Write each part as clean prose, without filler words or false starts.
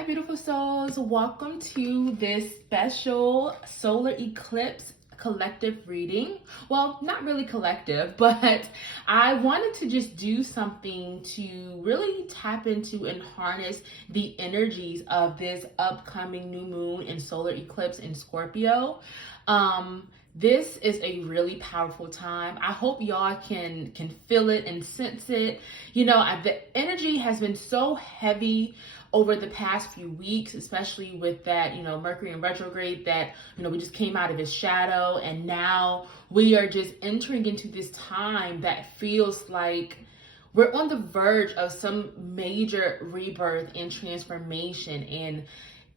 Hi, beautiful souls. Welcome to this special solar eclipse collective reading. Well, not really collective, but I wanted to just do something to really tap into and harness the energies of this upcoming new moon and solar eclipse in Scorpio. This is a really powerful time. I hope y'all can feel it and sense it. You know, the energy has been so heavy over the past few weeks, especially with that, Mercury in retrograde that, we just came out of his shadow, and now we are just entering into this time that feels like we're on the verge of some major rebirth and transformation, and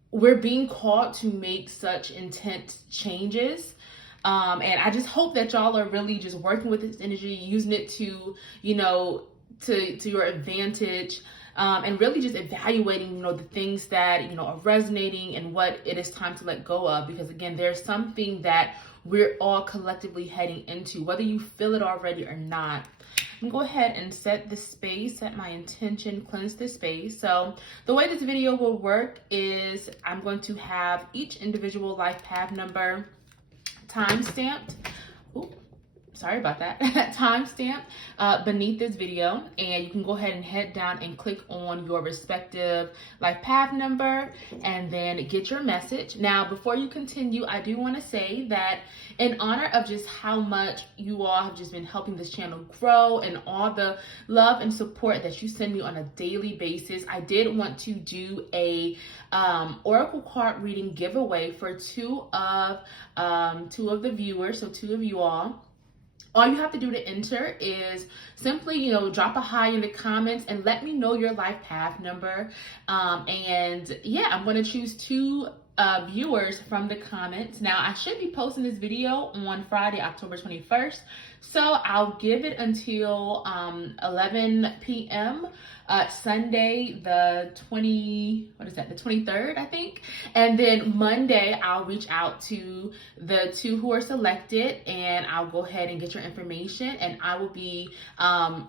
we're being called to make such intense changes. And I just hope that y'all are really just working with this energy, using it to, to your advantage, and really just evaluating, the things that, are resonating and what it is time to let go of. Because again, there's something that we're all collectively heading into, whether you feel it already or not. I'm gonna go ahead and set the space, set my intention, cleanse the space. So the way this video will work is I'm going to have each individual life path number time-stamped. Sorry about that. Timestamp beneath this video, and you can go ahead and head down and click on your respective life path number and then get your message. Now, before you continue, I do want to say that in honor of just how much you all have just been helping this channel grow and all the love and support that you send me on a daily basis, I did want to do a oracle card reading giveaway for two of the viewers, so two of you all. All you have to do to enter is simply, drop a hi in the comments and let me know your life path number. And yeah, I'm going to choose two viewers from the comments. Now, I should be posting this video on Friday, October 21st. So I'll give it until 11 p.m. Sunday, the 23rd, I think. And then Monday, I'll reach out to the two who are selected, and I'll go ahead and get your information, and I will be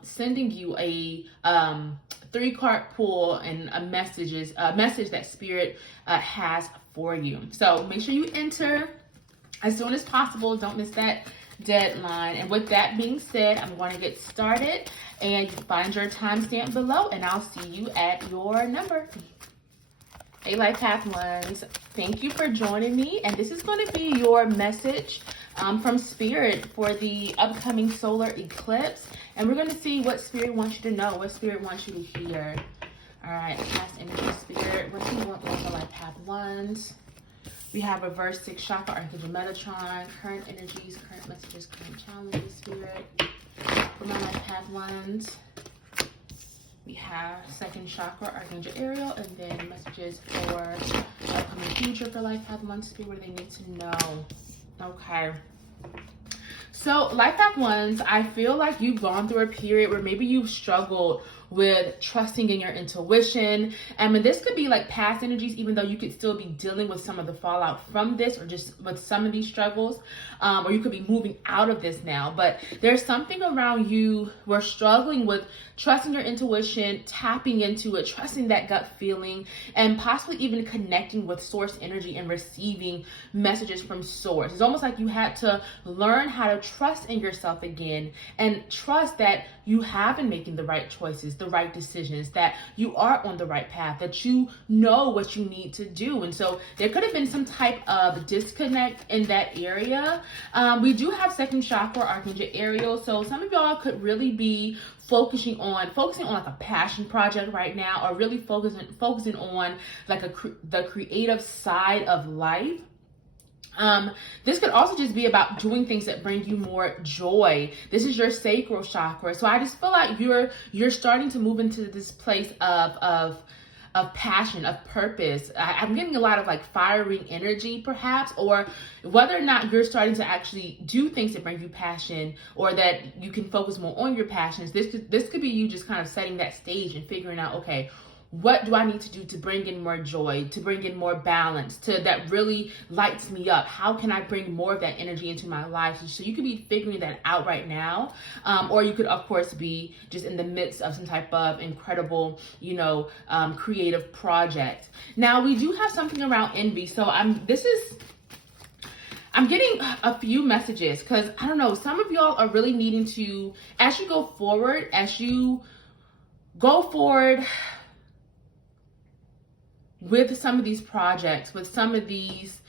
sending you a 3-card pull and a message that Spirit has for you. So make sure you enter as soon as possible. Don't miss that deadline. And with that being said, I'm going to get started, and you find your timestamp below, and I'll see you at your number. Hey, life path ones, thank you for joining me, and this is going to be your message from Spirit for the upcoming solar eclipse, and we're going to see what Spirit wants you to know, what Spirit wants you to hear. All right, past energy, Spirit, what do you want for life path ones? We have reverse 6th chakra, Archangel Metatron, current energies, current messages, current challenges, Spirit. For my life path ones, we have 2nd chakra, Archangel Ariel, and then messages for upcoming future for life path ones, Spirit, what do they need to know? Okay. So life path ones, I feel like you've gone through a period where maybe you've struggled with trusting in your intuition. I mean, this could be like past energies, even though you could still be dealing with some of the fallout from this, or just with some of these struggles, or you could be moving out of this now. But there's something around you where struggling with trusting your intuition, tapping into it, trusting that gut feeling, and possibly even connecting with source energy and receiving messages from source. It's almost like you had to learn how to trust in yourself again, and trust that you have been making the right choices, the right decisions, that you are on the right path, that you know what you need to do. And so there could have been some type of disconnect in that area. We do have 2nd chakra, Archangel Ariel. So some of y'all could really be focusing on like a passion project right now, or really focusing on like the creative side of life. This could also just be about doing things that bring you more joy. This is your sacral chakra. So I just feel like you're starting to move into this place of passion, of purpose. I'm getting a lot of like firing energy perhaps, or whether or not you're starting to actually do things that bring you passion, or that you can focus more on your passions. This could be you just kind of setting that stage and figuring out, okay, what do I need to do to bring in more joy, to bring in more balance, that really lights me up? How can I bring more of that energy into my life? So you could be figuring that out right now. Or you could, of course, be just in the midst of some type of incredible, creative project. Now, we do have something around envy. So I'm getting a few messages because I don't know, some of y'all are really needing to, as you go forward with some of these projects, with some of these,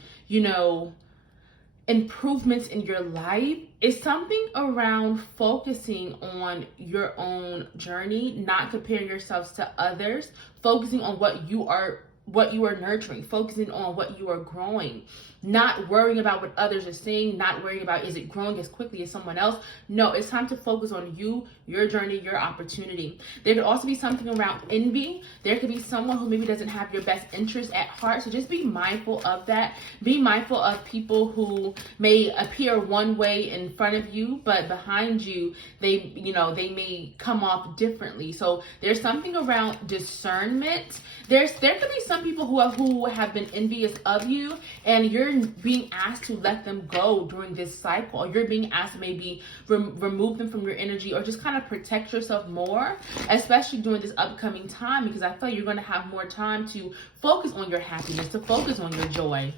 improvements in your life, is something around focusing on your own journey, not comparing yourselves to others, focusing on what you are nurturing, focusing on what you are growing, not worrying about what others are saying, not worrying about is it growing as quickly as someone else. No, it's time to focus on you, your journey, your opportunity. There could also be something around envy. There could be someone who maybe doesn't have your best interest at heart. So just be mindful of that. Be mindful of people who may appear one way in front of you, but behind you, they may come off differently. So there's something around discernment. There could be some people who have been envious of you, and you're being asked to let them go during this cycle, or you're being asked to maybe remove them from your energy, or just kind of protect yourself more, especially during this upcoming time, because I feel like you're going to have more time to focus on your happiness, to focus on your joy.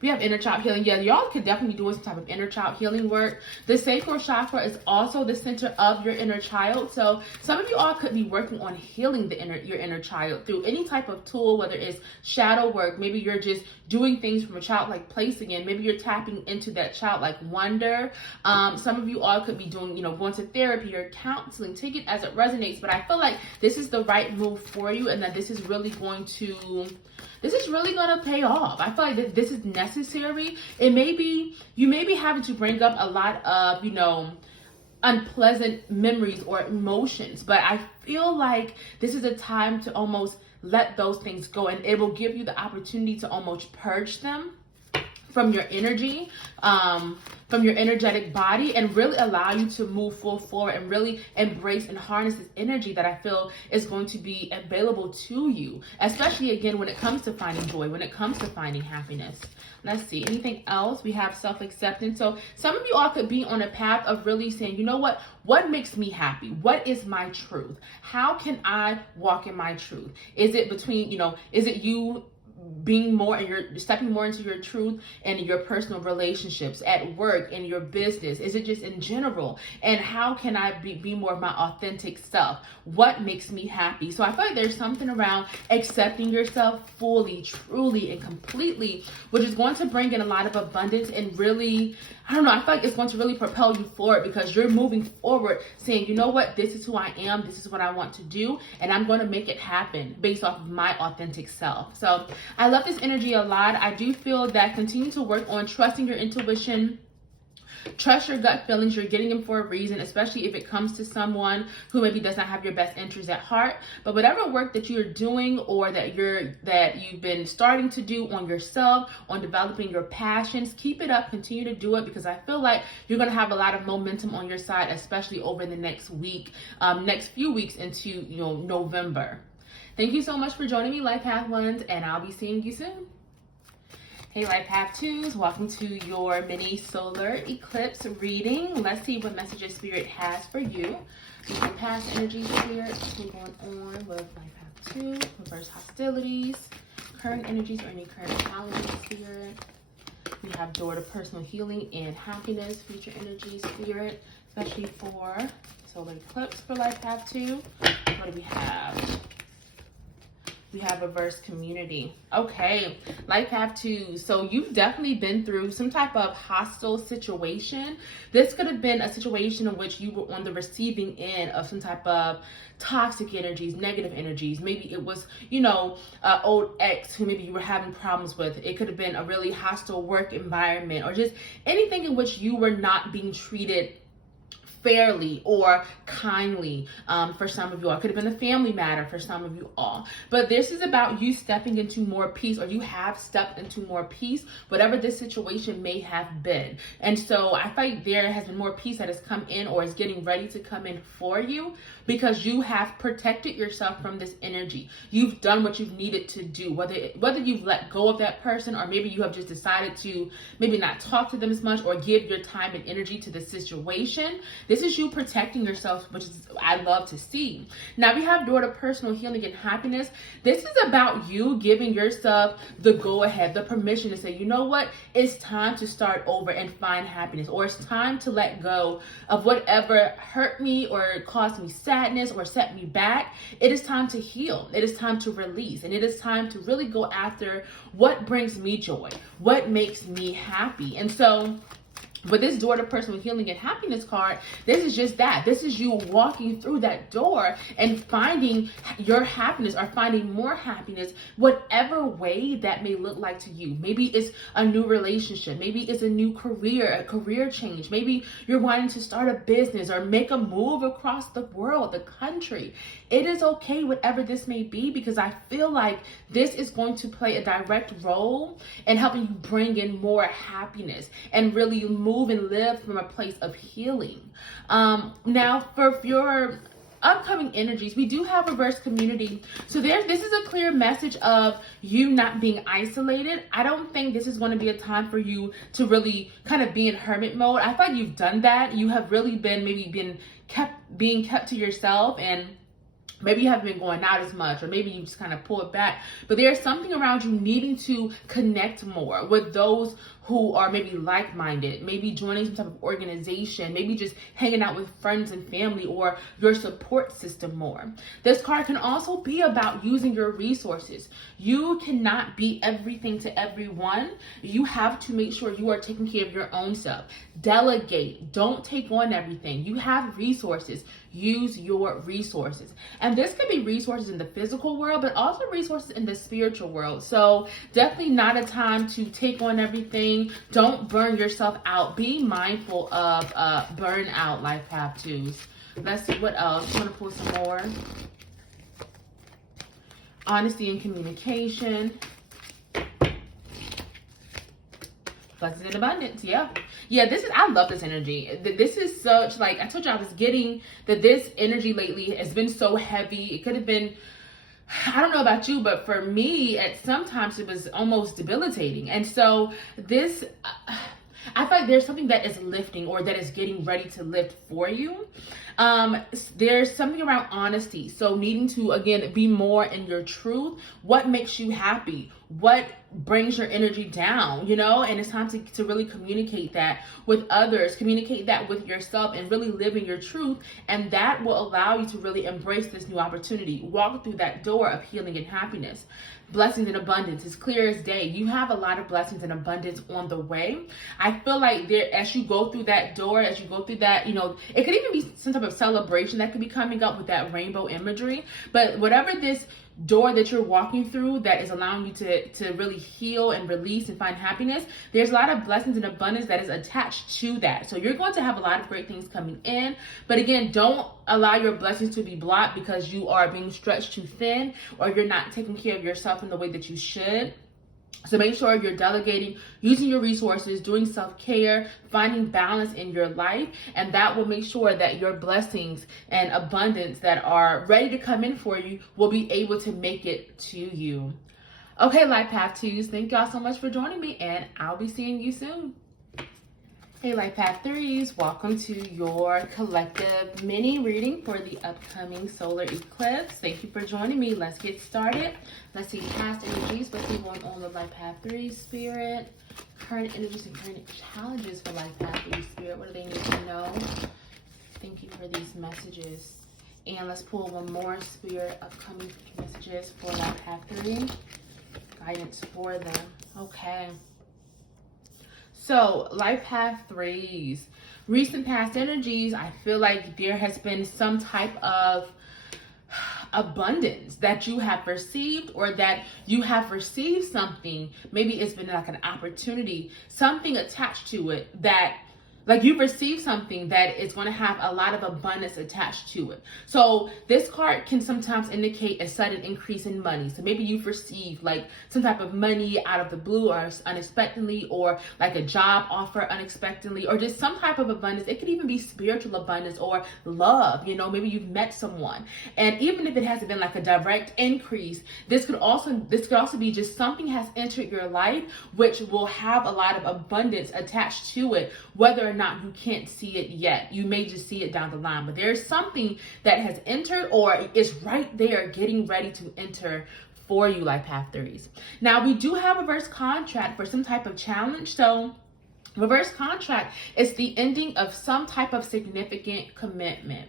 We have inner child healing. Yeah, y'all could definitely be doing some type of inner child healing work. The sacral chakra is also the center of your inner child. So some of you all could be working on healing your inner child through any type of tool, whether it's shadow work. Maybe you're just doing things from a childlike place again. Maybe you're tapping into that childlike wonder. Some of you all could be doing, going to therapy or counseling. Take it as it resonates. But I feel like this is the right move for you, and that this is really going to pay off. I feel like this is necessary. You may be having to bring up a lot of, unpleasant memories or emotions, but I feel like this is a time to almost let those things go, and it will give you the opportunity to almost purge them from your energy, from your energetic body, and really allow you to move full forward and really embrace and harness this energy that I feel is going to be available to you, especially again when it comes to finding joy, when it comes to finding happiness. Let's see, anything else? We have self-acceptance. So some of you all could be on a path of really saying, you know what makes me happy? What is my truth? How can I walk in my truth? Is it between, is it you being more and you're stepping more into your truth and your personal relationships, at work, in your business? Is it just in general? And how can I be more of my authentic self? What makes me happy? So I feel like there's something around accepting yourself fully, truly, and completely, which is going to bring in a lot of abundance and really, I don't know, I feel like it's going to really propel you forward, because you're moving forward saying, you know what, this is who I am, this is what I want to do, and I'm going to make it happen based off of my authentic self. So I love this energy a lot. I do feel that continue to work on trusting your intuition. Trust your gut feelings. You're getting them for a reason, especially if it comes to someone who maybe does not have your best interests at heart. But whatever work that you're doing, or that you've been starting to do on yourself, on developing your passions, keep it up, continue to do it, because I feel like you're going to have a lot of momentum on your side, especially over the next week, next few weeks into November. Thank you so much for joining me, Life Path Ones, and I'll be seeing you soon. Hey Life Path 2s, welcome to your mini solar eclipse reading. Let's see what messages Spirit has for you. Some past energy, Spirit, what's going on with Life Path 2, reverse hostilities, current energies, or any current challenges, Spirit. We have door to personal healing and happiness, future energy, Spirit, especially for solar eclipse for Life Path 2. What do we have? We have reverse community. Okay, Life Path 2. So you've definitely been through some type of hostile situation. This could have been a situation in which you were on the receiving end of some type of toxic energies, negative energies. Maybe it was, old ex who maybe you were having problems with. It could have been a really hostile work environment, or just anything in which you were not being treated fairly or kindly for some of you all. It could have been a family matter for some of you all. But this is about you stepping into more peace, or you have stepped into more peace, whatever this situation may have been. And so I feel like there has been more peace that has come in or is getting ready to come in for you, because you have protected yourself from this energy. You've done what you've needed to do, whether you've let go of that person, or maybe you have just decided to maybe not talk to them as much or give your time and energy to the situation. This is you protecting yourself, which is I love to see. Now we have door to personal healing and happiness. This is about you giving yourself the go ahead, the permission to say, you know what, it's time to start over and find happiness, or it's time to let go of whatever hurt me or caused me sadness or set me back. It is time to heal. It is time to release, and it is time to really go after what brings me joy, what makes me happy. And so with this door to personal healing and happiness card, this is just that. This is you walking through that door and finding your happiness, or finding more happiness, whatever way that may look like to you. Maybe it's a new relationship. Maybe it's a new career, a career change. Maybe you're wanting to start a business or make a move across the world, the country. It is okay, whatever this may be, because I feel like this is going to play a direct role in helping you bring in more happiness and really move and live from a place of healing. Now for your upcoming energies, we do have reverse community. So this is a clear message of you not being isolated. I don't think this is going to be a time for you to really kind of be in hermit mode. I thought you've done that. You have really been kept to yourself, and maybe you haven't been going out as much, or maybe you just kind of pull it back. But there's something around you needing to connect more with those who are maybe like-minded, maybe joining some type of organization, maybe just hanging out with friends and family or your support system more. This card can also be about using your resources. You cannot be everything to everyone. You have to make sure you are taking care of your own self. Delegate. Don't take on everything. You have resources. Use your resources. And this could be resources in the physical world, but also resources in the spiritual world. So definitely not a time to take on everything. Don't burn yourself out. Be mindful of burnout, life path twos. Let's see what else. I'm going to pull some more. Honesty and communication. Blessings and abundance. Yeah, I love this energy. This is such, like I told you, I was getting that this energy lately has been so heavy. It could have been, I don't know about you, but for me, at sometimes it was almost debilitating. And so this, I feel like there's something that is lifting, or that is getting ready to lift for you. There's something around honesty. So needing to, again, be more in your truth. What makes you happy? What brings your energy down, and it's time to really communicate that with others, communicate that with yourself, and really live in your truth. And that will allow you to really embrace this new opportunity. Walk through that door of healing and happiness. Blessings and abundance is clear as day. You have a lot of blessings and abundance on the way. I feel like there, as you go through that door, as you go through that, it could even be some type of celebration that could be coming up with that rainbow imagery. But whatever this door that you're walking through that is allowing you to really heal and release and find happiness, there's a lot of blessings and abundance that is attached to that. So you're going to have a lot of great things coming in. But again, don't allow your blessings to be blocked because you are being stretched too thin, or you're not taking care of yourself in the way that you should. So make sure you're delegating, using your resources, doing self-care, finding balance in your life, and that will make sure that your blessings and abundance that are ready to come in for you will be able to make it to you. Okay, Life Path 2s, thank y'all so much for joining me, and I'll be seeing you soon. Hey, Life Path 3s, welcome to your collective mini reading for the upcoming solar eclipse. Thank you for joining me. Let's get started. Let's see past energies, what's been going on with Life Path 3 Spirit, current energies and current challenges for Life Path 3 Spirit. What do they need to know? Thank you for these messages. And let's pull one more, Spirit, upcoming messages for Life Path 3. Guidance for them. Okay. So, Life Path 3s, recent past energies, I feel like there has been some type of abundance that you have received, or that you have received something. Maybe it's been like an opportunity, something attached to it that, like you've received something that is going to have a lot of abundance attached to it. So this card can sometimes indicate a sudden increase in money. So maybe you've received like some type of money out of the blue or unexpectedly, or like a job offer unexpectedly, or just some type of abundance. It could even be spiritual abundance or love. You know, maybe you've met someone, and even if it hasn't been like a direct increase, this could also be just something has entered your life which will have a lot of abundance attached to it, whether or not you can't see it yet. You may just see it down the line, but there's something that has entered or is right there getting ready to enter for you, Life Path 3s. Now, we do have reverse contract for some type of challenge. So reverse contract is the ending of some type of significant commitment.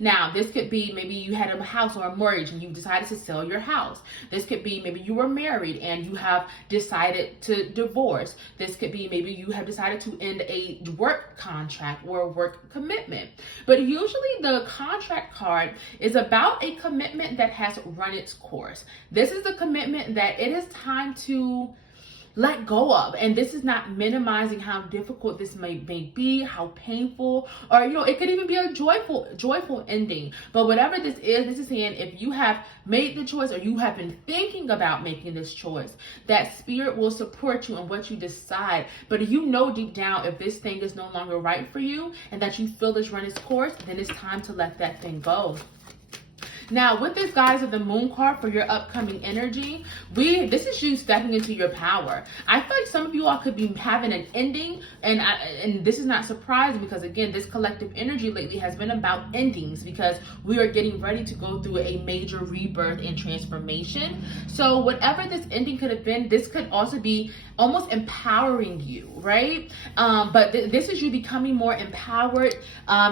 Now, this could be maybe you had a house or a mortgage and you decided to sell your house. This could be maybe you were married and you have decided to divorce. This could be maybe you have decided to end a work contract or a work commitment. But usually the contract card is about a commitment that has run its course. This is a commitment that it is time to let go of. And this is not minimizing how difficult this may be, how painful, or it could even be a joyful ending. But whatever this is saying, if you have made the choice or you have been thinking about making this choice, that spirit will support you in what you decide. But if you know deep down if this thing is no longer right for you and that you feel this run its course, then it's time to let that thing go. Now, with this Goddess of the Moon card for your upcoming energy, this is you stepping into your power. I feel like some of you all could be having an ending, and this is not surprising because, again, this collective energy lately has been about endings because we are getting ready to go through a major rebirth and transformation. So whatever this ending could have been, this could also be almost empowering you, right? But this is you becoming more empowered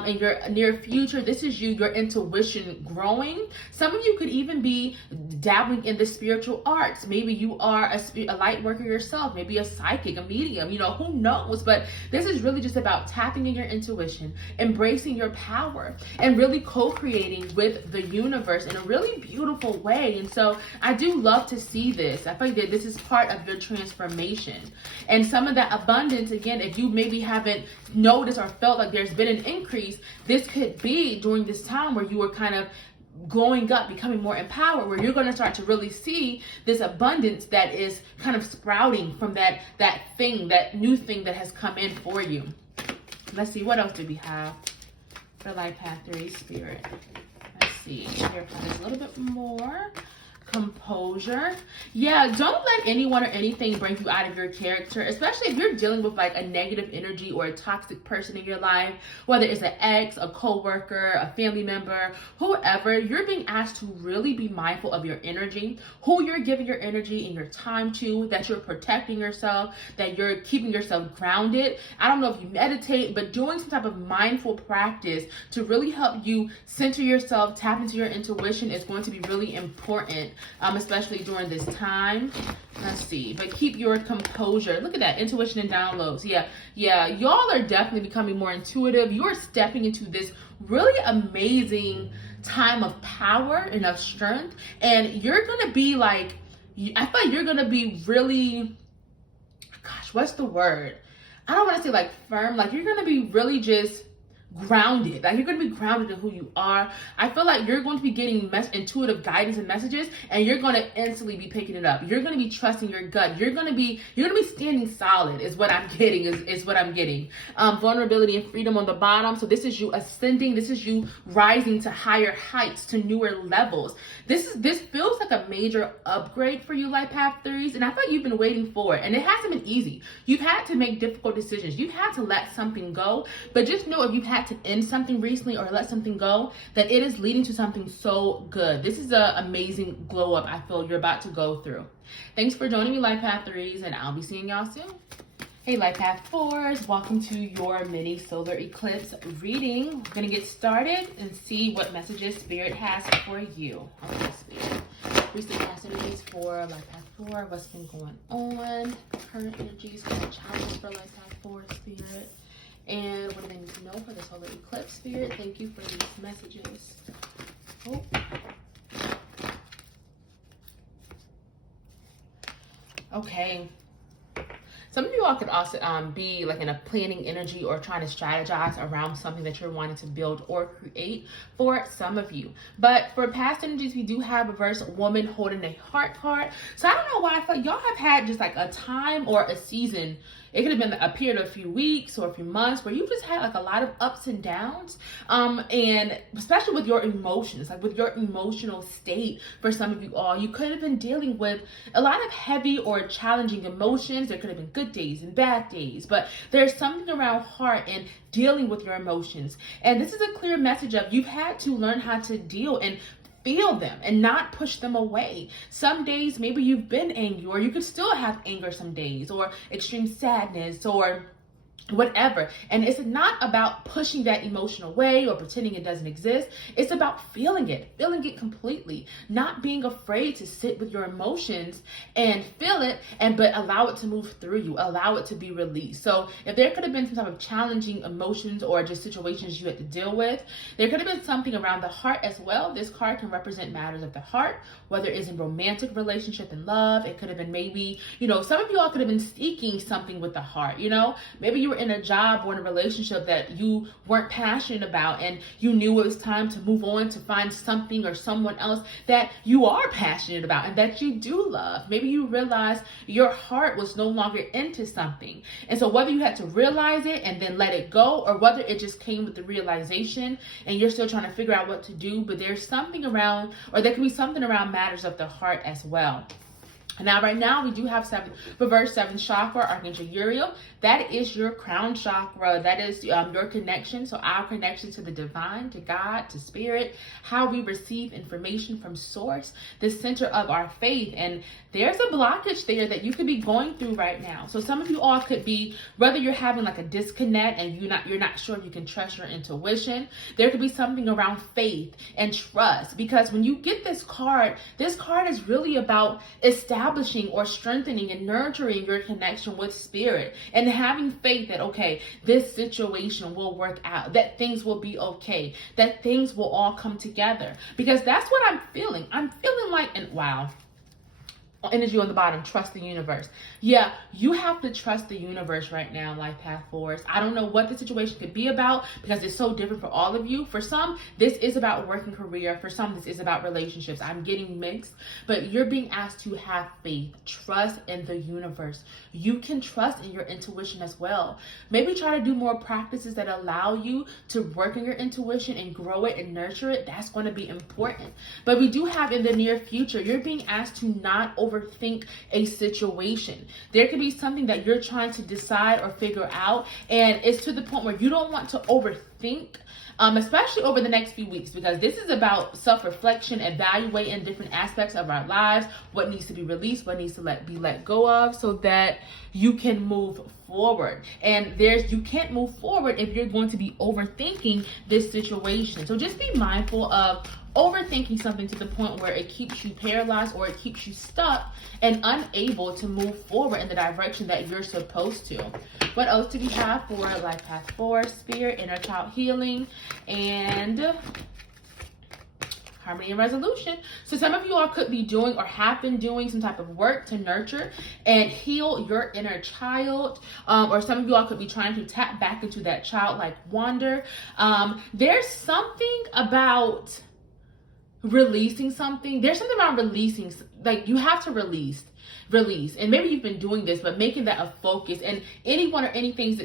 in your near future. This is your intuition growing. Some of you could even be dabbling in the spiritual arts. Maybe you are a light worker yourself, maybe a psychic, a medium, who knows? But this is really just about tapping in your intuition, embracing your power, and really co-creating with the universe in a really beautiful way. And so I do love to see this. I feel like that this is part of your transformation. And some of that abundance, again, if you maybe haven't noticed or felt like there's been an increase, this could be during this time where you were kind of glowing up, becoming more empowered, where you're going to start to really see this abundance that is kind of sprouting from that new thing that has come in for you. Let's see, what else do we have for Life Path 3 Spirit? Let's see, here comes a little bit more. Composure. Yeah, don't let anyone or anything bring you out of your character, especially if you're dealing with like a negative energy or a toxic person in your life, whether it's an ex, a co-worker, a family member, whoever. You're being asked to really be mindful of your energy, who you're giving your energy and your time to, that you're protecting yourself, that you're keeping yourself grounded. I don't know if you meditate, but doing some type of mindful practice to really help you center yourself, tap into your intuition is going to be really important. Especially during this time. Let's see, but keep your composure. Look at that, intuition and downloads. Yeah, y'all are definitely becoming more intuitive. You're stepping into this really amazing time of power and of strength, and you're gonna be like, I feel like you're gonna be really, gosh, what's the word? I don't want to say like firm, like you're gonna be really just grounded. Like you're going to be grounded in who you are. I feel like you're going to be getting intuitive guidance and messages, and you're going to instantly be picking it up. You're going to be trusting your gut. You're going to be standing solid is what I'm getting, is what I'm getting. Vulnerability and freedom on the bottom. So this is you ascending. This is you rising to higher heights, to newer levels. This feels like a major upgrade for you, Life Path 3s, and I feel like you've been waiting for it, and it hasn't been easy. You've had to make difficult decisions. You've had to let something go, but just know if you've had to end something recently or let something go, that it is leading to something so good. This is an amazing glow up I feel you're about to go through. Thanks for joining me, Life Path 3s, and I'll be seeing y'all soon. Hey, Life Path 4s, welcome to your mini solar eclipse reading. We're gonna get started and see what messages Spirit has for you. Okay, Spirit. Recent messages for Life Path 4, what's been going on, current energies, current challenges for Life Path 4, Spirit. And what do they need to know for the solar eclipse, Spirit? Thank you for these messages. Oh. Okay. Some of you all could also be like in a planning energy or trying to strategize around something that you're wanting to build or create for some of you. But for past energies, we do have reverse woman holding a heart card. So I don't know why I feel y'all have had just like a time or a season. It could have been a period of a few weeks or a few months where you just had like a lot of ups and downs. And especially with your emotions, like with your emotional state, for some of you all, you could have been dealing with a lot of heavy or challenging emotions. There could have been good days and bad days, but there's something around heart and dealing with your emotions. And this is a clear message of you've had to learn how to deal and feel them and not push them away. Some days maybe you've been angry, or you could still have anger some days, or extreme sadness, or whatever. And it's not about pushing that emotion away or pretending it doesn't exist. It's about feeling it completely, not being afraid to sit with your emotions and feel it, but allow it to move through you, allow it to be released. So if there could have been some type of challenging emotions or just situations you had to deal with, there could have been something around the heart as well. This card can represent matters of the heart, whether it's in romantic relationship and love. It could have been maybe, some of you all could have been seeking something with the heart, maybe you were in a job or in a relationship that you weren't passionate about, and you knew it was time to move on to find something or someone else that you are passionate about and that you do love. Maybe you realized your heart was no longer into something. And so whether you had to realize it and then let it go, or whether it just came with the realization and you're still trying to figure out what to do, but there's something around, or there could be something around matters of the heart as well. Now, right now, we do have reverse 7th chakra, Archangel Uriel. That is your crown chakra. That is your connection. So our connection to the divine, to God, to spirit, how we receive information from source, the center of our faith. And there's a blockage there that you could be going through right now. So some of you all could be, whether you're having like a disconnect and you're not sure if you can trust your intuition, there could be something around faith and trust. Because when you get this card is really about establishing or strengthening and nurturing your connection with spirit and having faith that, okay, this situation will work out, that things will be okay, that things will all come together. Because that's what I'm feeling. I'm feeling like, and wow, energy on the bottom, trust the universe. Yeah, you have to trust the universe right now, life path forwards. I don't know what the situation could be about because it's so different for all of you. For some, this is about work and career. For some, this is about relationships. I'm getting mixed, but you're being asked to have faith, trust in the universe. You can trust in your intuition as well. Maybe try to do more practices that allow you to work in your intuition and grow it and nurture it. That's going to be important. But we do have in the near future, you're being asked to not overthink a situation. There could be something that you're trying to decide or figure out, and it's to the point where you don't want to overthink, especially over the next few weeks, because this is about self-reflection, evaluating different aspects of our lives, what needs to be released, what needs to be let go of, so that you can move forward. And you can't move forward if you're going to be overthinking this situation. So just be mindful of overthinking something to the point where it keeps you paralyzed or it keeps you stuck and unable to move forward in the direction that you're supposed to. What else do we have for life path 4, spirit, inner child healing, and harmony and resolution? So some of you all could be doing or have been doing some type of work to nurture and heal your inner child, or some of you all could be trying to tap back into that childlike wonder. There's something about releasing something. There's something about releasing, like you have to release, and maybe you've been doing this, but making that a focus. And anyone or anything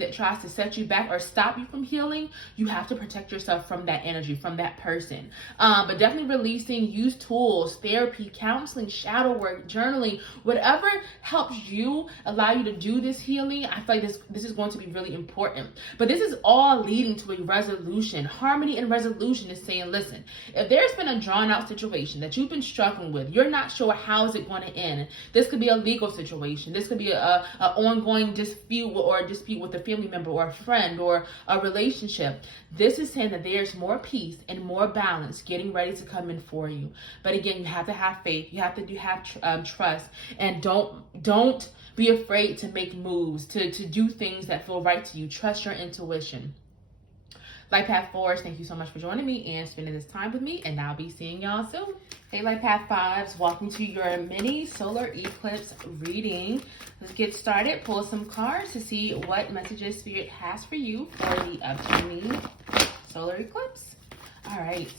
that tries to set you back or stop you from healing, you have to protect yourself from that energy, from that person. But definitely releasing. Use tools, therapy, counseling, shadow work, journaling, whatever helps you, allow you to do this healing. I feel like this is going to be really important. But this is all leading to a resolution. Harmony and resolution is saying, listen, if there's been a drawn out situation that you've been struggling with, you're not sure how is it going to end. This could be a legal situation. This could be a ongoing dispute with a family member or a friend or a relationship. This is saying that there's more peace and more balance getting ready to come in for you. But again, you have to have faith. You have to have trust, and don't be afraid to make moves, to do things that feel right to you. Trust your intuition. Light Path 4s, thank you so much for joining me and spending this time with me, and I'll be seeing y'all soon. Hey Light Path 5s, welcome to your mini solar eclipse reading. Let's get started. Pull some cards to see what messages Spirit has for you for the upcoming solar eclipse. All right,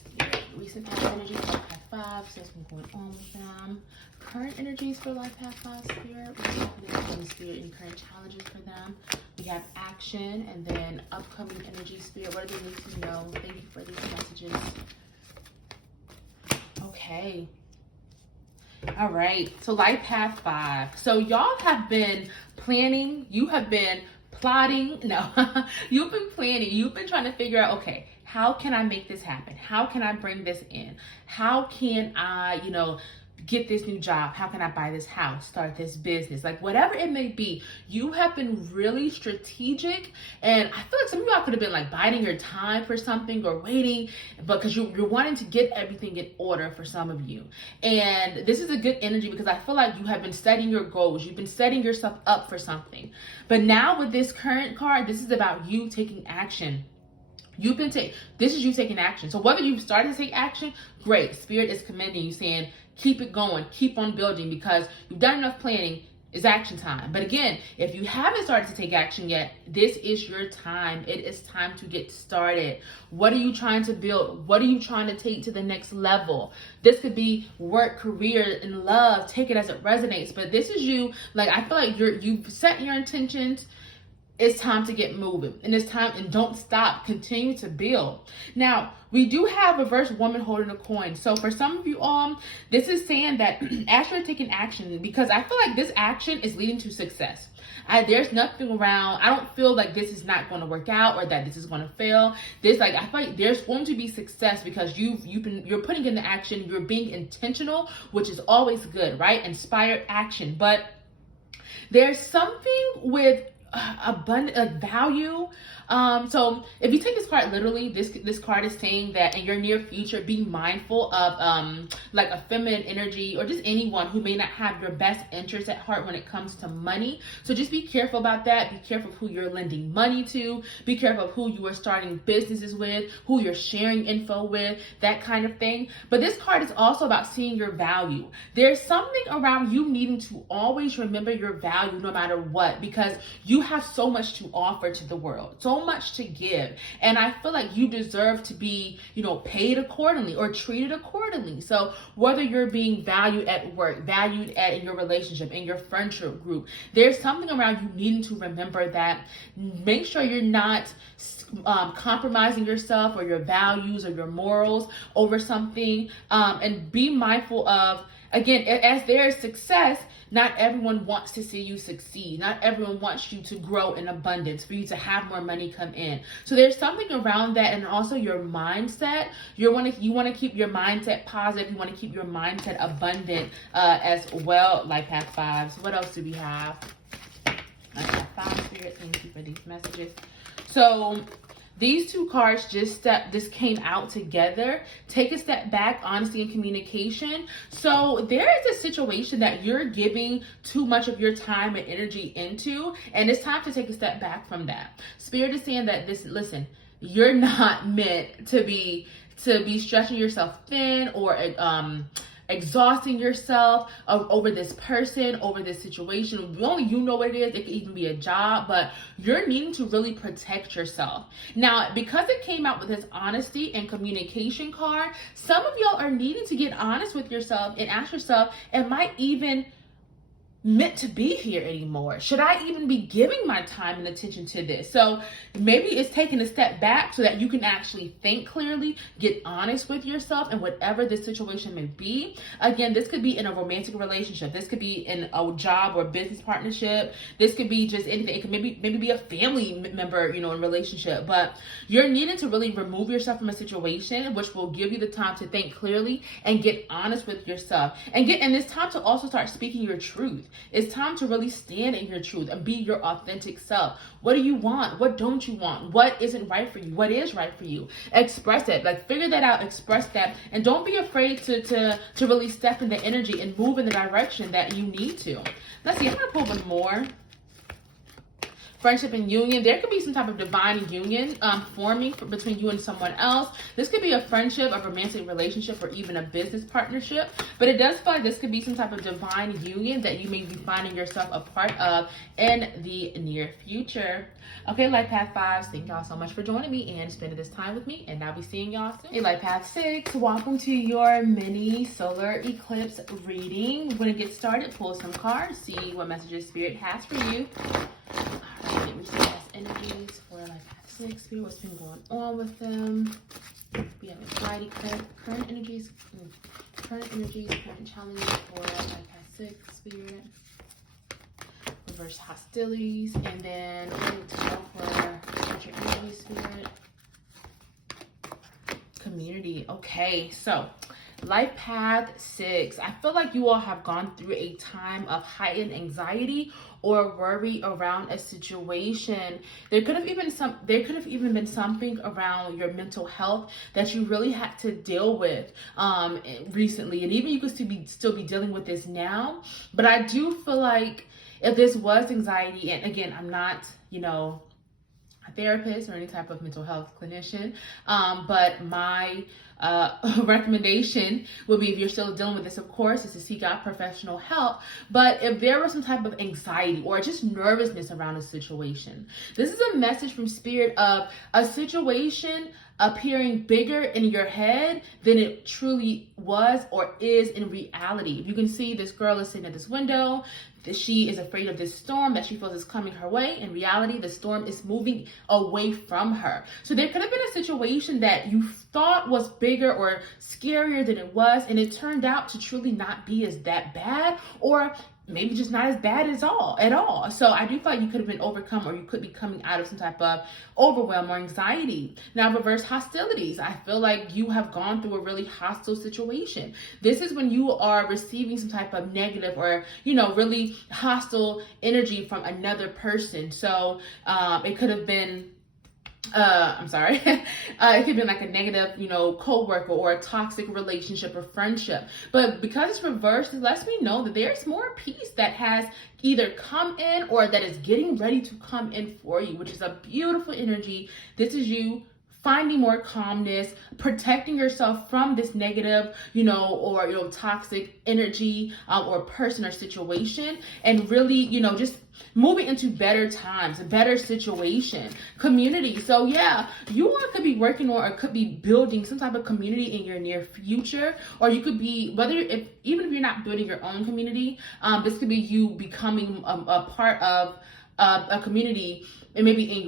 recent past energies for Light Path 5, so what's been going on with them. Current energies for Light Path 5 Spirit, what's happening in Spirit, any current challenges for them. We have action, and then upcoming energy, Spirit, what do they need to know? Thank you for these messages. Okay. All right, so Light Path 5. So y'all have been planning, you have been plotting, no, you've been planning, you've been trying to figure out, okay, how can I make this happen? How can I bring this in? How can I, get this new job? How can I buy this house, start this business? Like whatever it may be, you have been really strategic. And I feel like some of y'all could have been like biding your time for something or waiting, because you're wanting to get everything in order for some of you. And this is a good energy because I feel like you have been setting your goals. You've been setting yourself up for something. But now with this current card, this is about you taking action. This is you taking action. So whether you've started to take action, great. Spirit is commending you, saying, keep it going, keep on building, because you've done enough planning. It's action time. But again, if you haven't started to take action yet, this is your time. It is time to get started. What are you trying to build? What are you trying to take to the next level? This could be work, career, and love. Take it as it resonates. But this is you. Like, I feel like you've set your intentions. It's time to get moving, and it's time, and don't stop, continue to build. Now, we do have reverse woman holding a coin. So for some of you all, this is saying that as you're taking action, because I feel like this action is leading to success. There's nothing around. I don't feel like this is not going to work out or that this is going to fail. I feel like there's going to be success because you're putting in the action. You're being intentional, which is always good, right? Inspired action. But there's something with abundant value. So if you take this card literally, this card is saying that in your near future, be mindful of like a feminine energy, or just anyone who may not have your best interest at heart when it comes to money. So just be careful about that. Be careful of who you're lending money to. Be careful of who you are starting businesses with, who you're sharing info with, that kind of thing. But this card is also about seeing your value. There's something around you needing to always remember your value no matter what, because you have so much to offer to the world, so much to give. And I feel like you deserve to be, paid accordingly or treated accordingly. So whether you're being valued at work, in your relationship, in your friendship group, there's something around you needing to remember that. Make sure you're not compromising yourself or your values or your morals over something, and be mindful of, again, as there is success, not everyone wants to see you succeed. Not everyone wants you to grow in abundance, for you to have more money come in. So there's something around that, and also your mindset. You want to keep your mindset positive. You want to keep your mindset abundant as well. Light Path 5s. What else do we have? Light Path 5 Spirit. Thank you for these messages. So these two cards just came out together. Take a step back, honesty and communication. So there is a situation that you're giving too much of your time and energy into, and it's time to take a step back from that. Spirit is saying that listen, you're not meant to be stretching yourself thin or exhausting yourself over this person, over this situation. Only you know what it is. It could even be a job, but you're needing to really protect yourself. Now, because it came out with this honesty and communication card, some of y'all are needing to get honest with yourself and ask yourself, am I even meant to be here anymore? Should I even be giving my time and attention to this? So maybe it's taking a step back so that you can actually think clearly, get honest with yourself, and whatever the situation may be. Again, this could be in a romantic relationship. This could be in a job or business partnership. This could be just anything. It could maybe be a family member, in relationship. But you're needing to really remove yourself from a situation, which will give you the time to think clearly and get honest with yourself. And it's time to also start speaking your truth. It's time to really stand in your truth and be your authentic self. What do you want? What don't you want? What isn't right for you? What is right for you? Express it. Figure that out, express that, and don't be afraid to really step in the energy and move in the direction that you need to. Let's see, I'm gonna pull one more friendship and union. There could be some type of divine union forming between you and someone else. This could be a friendship, a romantic relationship, or even a business partnership. But it does feel like this could be some type of divine union that you may be finding yourself a part of in the near future. Okay, Life Path 5s, thank y'all so much for joining me and spending this time with me, and I'll be seeing y'all soon. Hey, Life Path 6, welcome to your mini solar eclipse reading. We're going to get started, pull some cards, see what messages Spirit has for you. All right, we see past energies for Life Path 6, Spirit, what's been going on with them. We have anxiety, current energies, current challenges for Life Path 6, Spirit. Reverse hostilities, and then for future energy, Spirit. Community. Okay, so Life Path 6. I feel like you all have gone through a time of heightened anxiety or worry around a situation. There could have even been something around your mental health that you really had to deal with recently, and even you could still be dealing with this now. But I do feel like if this was anxiety, and again, I'm not, a therapist or any type of mental health clinician, but my recommendation would be, if you're still dealing with this, of course, is to seek out professional help. But if there was some type of anxiety or just nervousness around a situation, this is a message from Spirit of a situation appearing bigger in your head than it truly was or is in reality. If you can see, this girl is sitting at this window, that she is afraid of this storm that she feels is coming her way. In reality, the storm is moving away from her. So there could have been a situation that you thought was bigger or scarier than it was, and it turned out to truly not be as that bad, or maybe just not as bad at all. So I do feel like you could have been overcome, or you could be coming out of some type of overwhelm or anxiety. Now, reverse hostilities. I feel like you have gone through a really hostile situation. This is when you are receiving some type of negative or, really hostile energy from another person. So it could have been it could be like a negative, co-worker or a toxic relationship or friendship. But because it's reversed, it lets me know that there's more peace that has either come in or that is getting ready to come in for you, which is a beautiful energy. This is you finding more calmness, protecting yourself from this negative, or toxic energy or person or situation, and really, just moving into better times, a better situation, community. So yeah, you all could be working on or could be building some type of community in your near future, or you could be, even if you're not building your own community, this could be you becoming a part of a community, and maybe in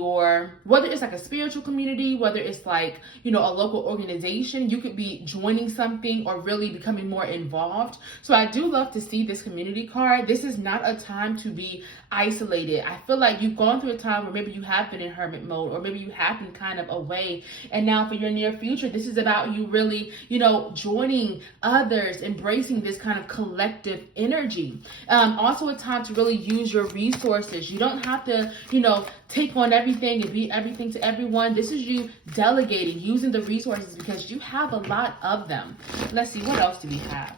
whether it's like a spiritual community, whether it's like, a local organization, you could be joining something or really becoming more involved. So I do love to see this community card. This is not a time to be isolated. I feel like you've gone through a time where maybe you have been in hermit mode, or maybe you have been kind of away. And now for your near future, this is about you really, joining others, embracing this kind of collective energy. Also a time to really use your resources. You don't have to, take on everything and be everything to everyone. This is you delegating, using the resources because you have a lot of them. Let's see, what else do we have?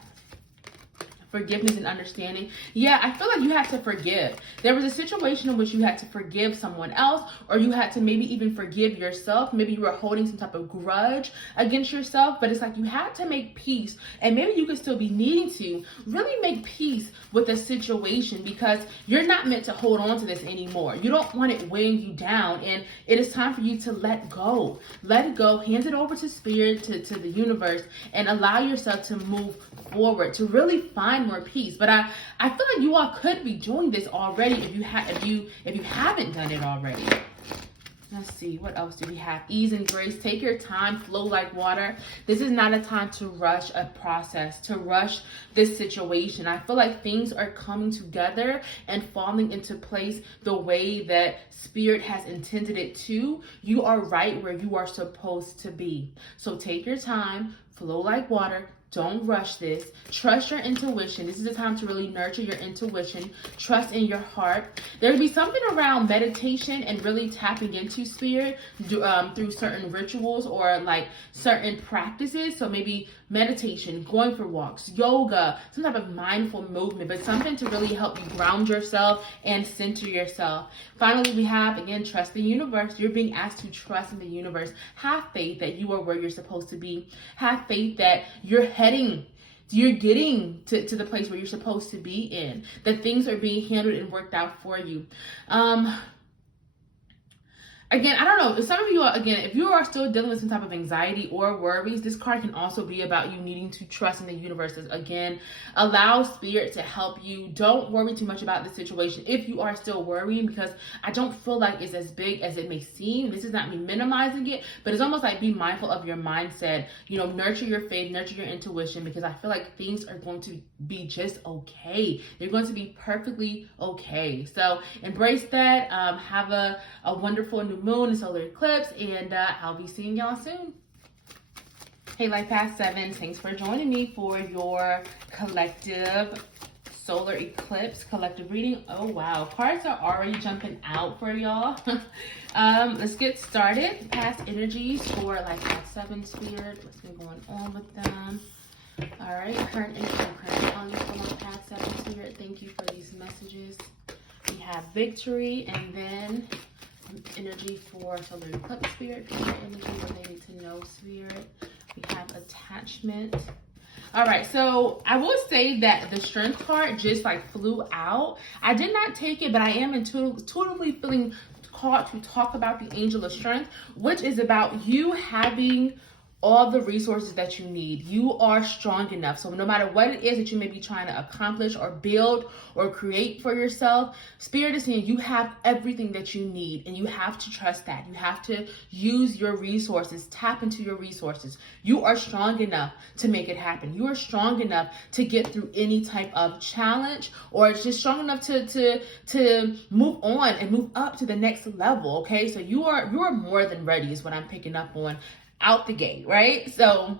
Forgiveness and understanding. Yeah, I feel like you had to forgive. There was a situation in which you had to forgive someone else, or you had to maybe even forgive yourself. Maybe you were holding some type of grudge against yourself, but it's like you had to make peace, and maybe you could still be needing to really make peace with the situation, because you're not meant to hold on to this anymore. You don't want it weighing you down, and it is time for you to let go. Let it go, hand it over to Spirit, to the universe, and allow yourself to move forward, to really find more peace. But I feel like you all could be doing this already if you haven't done it already. Let's see, what else do we have? Ease and grace. Take your time, flow like water. This is not a time to rush a process, to rush this situation. I feel like things are coming together and falling into place the way that Spirit has intended it to. You are right where you are supposed to be. So take your time, flow like water, Don't rush this. Trust your intuition. This is a time to really nurture your intuition. Trust in your heart. There'll be something around meditation and really tapping into spirit through certain rituals or like certain practices. So maybe meditation, going for walks, yoga, some type of mindful movement, but something to really help you ground yourself and center yourself. Finally, we have, again, trust the universe. You're being asked to trust in the universe. Have faith that you are where you're supposed to be. Have faith that you're getting to the place where you're supposed to be in, that things are being handled and worked out for you. Again, I don't know. Some of you are, again, if you are still dealing with some type of anxiety or worries, this card can also be about you needing to trust in the universe. Again, allow spirit to help you. Don't worry too much about the situation if you are still worrying, because I don't feel like it's as big as it may seem. This is not me minimizing it, but it's almost like be mindful of your mindset. You know, nurture your faith, nurture your intuition, because I feel like things are going to be just okay. They're going to be perfectly okay. So embrace that. Have a wonderful new moon and solar eclipse, and I'll be seeing y'all soon. Hey, Life Path 7, thanks for joining me for your collective solar eclipse collective reading. Oh wow, cards are already jumping out for y'all. Let's get started. Past energies for Life Path 7 spirit. What's been going on with them? All right, current energy, current values for Life Path 7 spirit. Thank you for these messages. We have victory, and then energy for solar eclipse spirit, future energy related to no spirit. We have attachment. All right, so I will say that the strength card just like flew out. I did not take it, but I am intuitively feeling called to talk about the angel of strength, which is about you having all the resources that you need. You are strong enough. So no matter what it is that you may be trying to accomplish or build or create for yourself, spirit is saying you have everything that you need, and you have to trust that. You have to use your resources, tap into your resources. You are strong enough to make it happen. You are strong enough to get through any type of challenge, or just strong enough to move on and move up to the next level. Okay, so you are more than ready is what I'm picking up on out the gate, right? So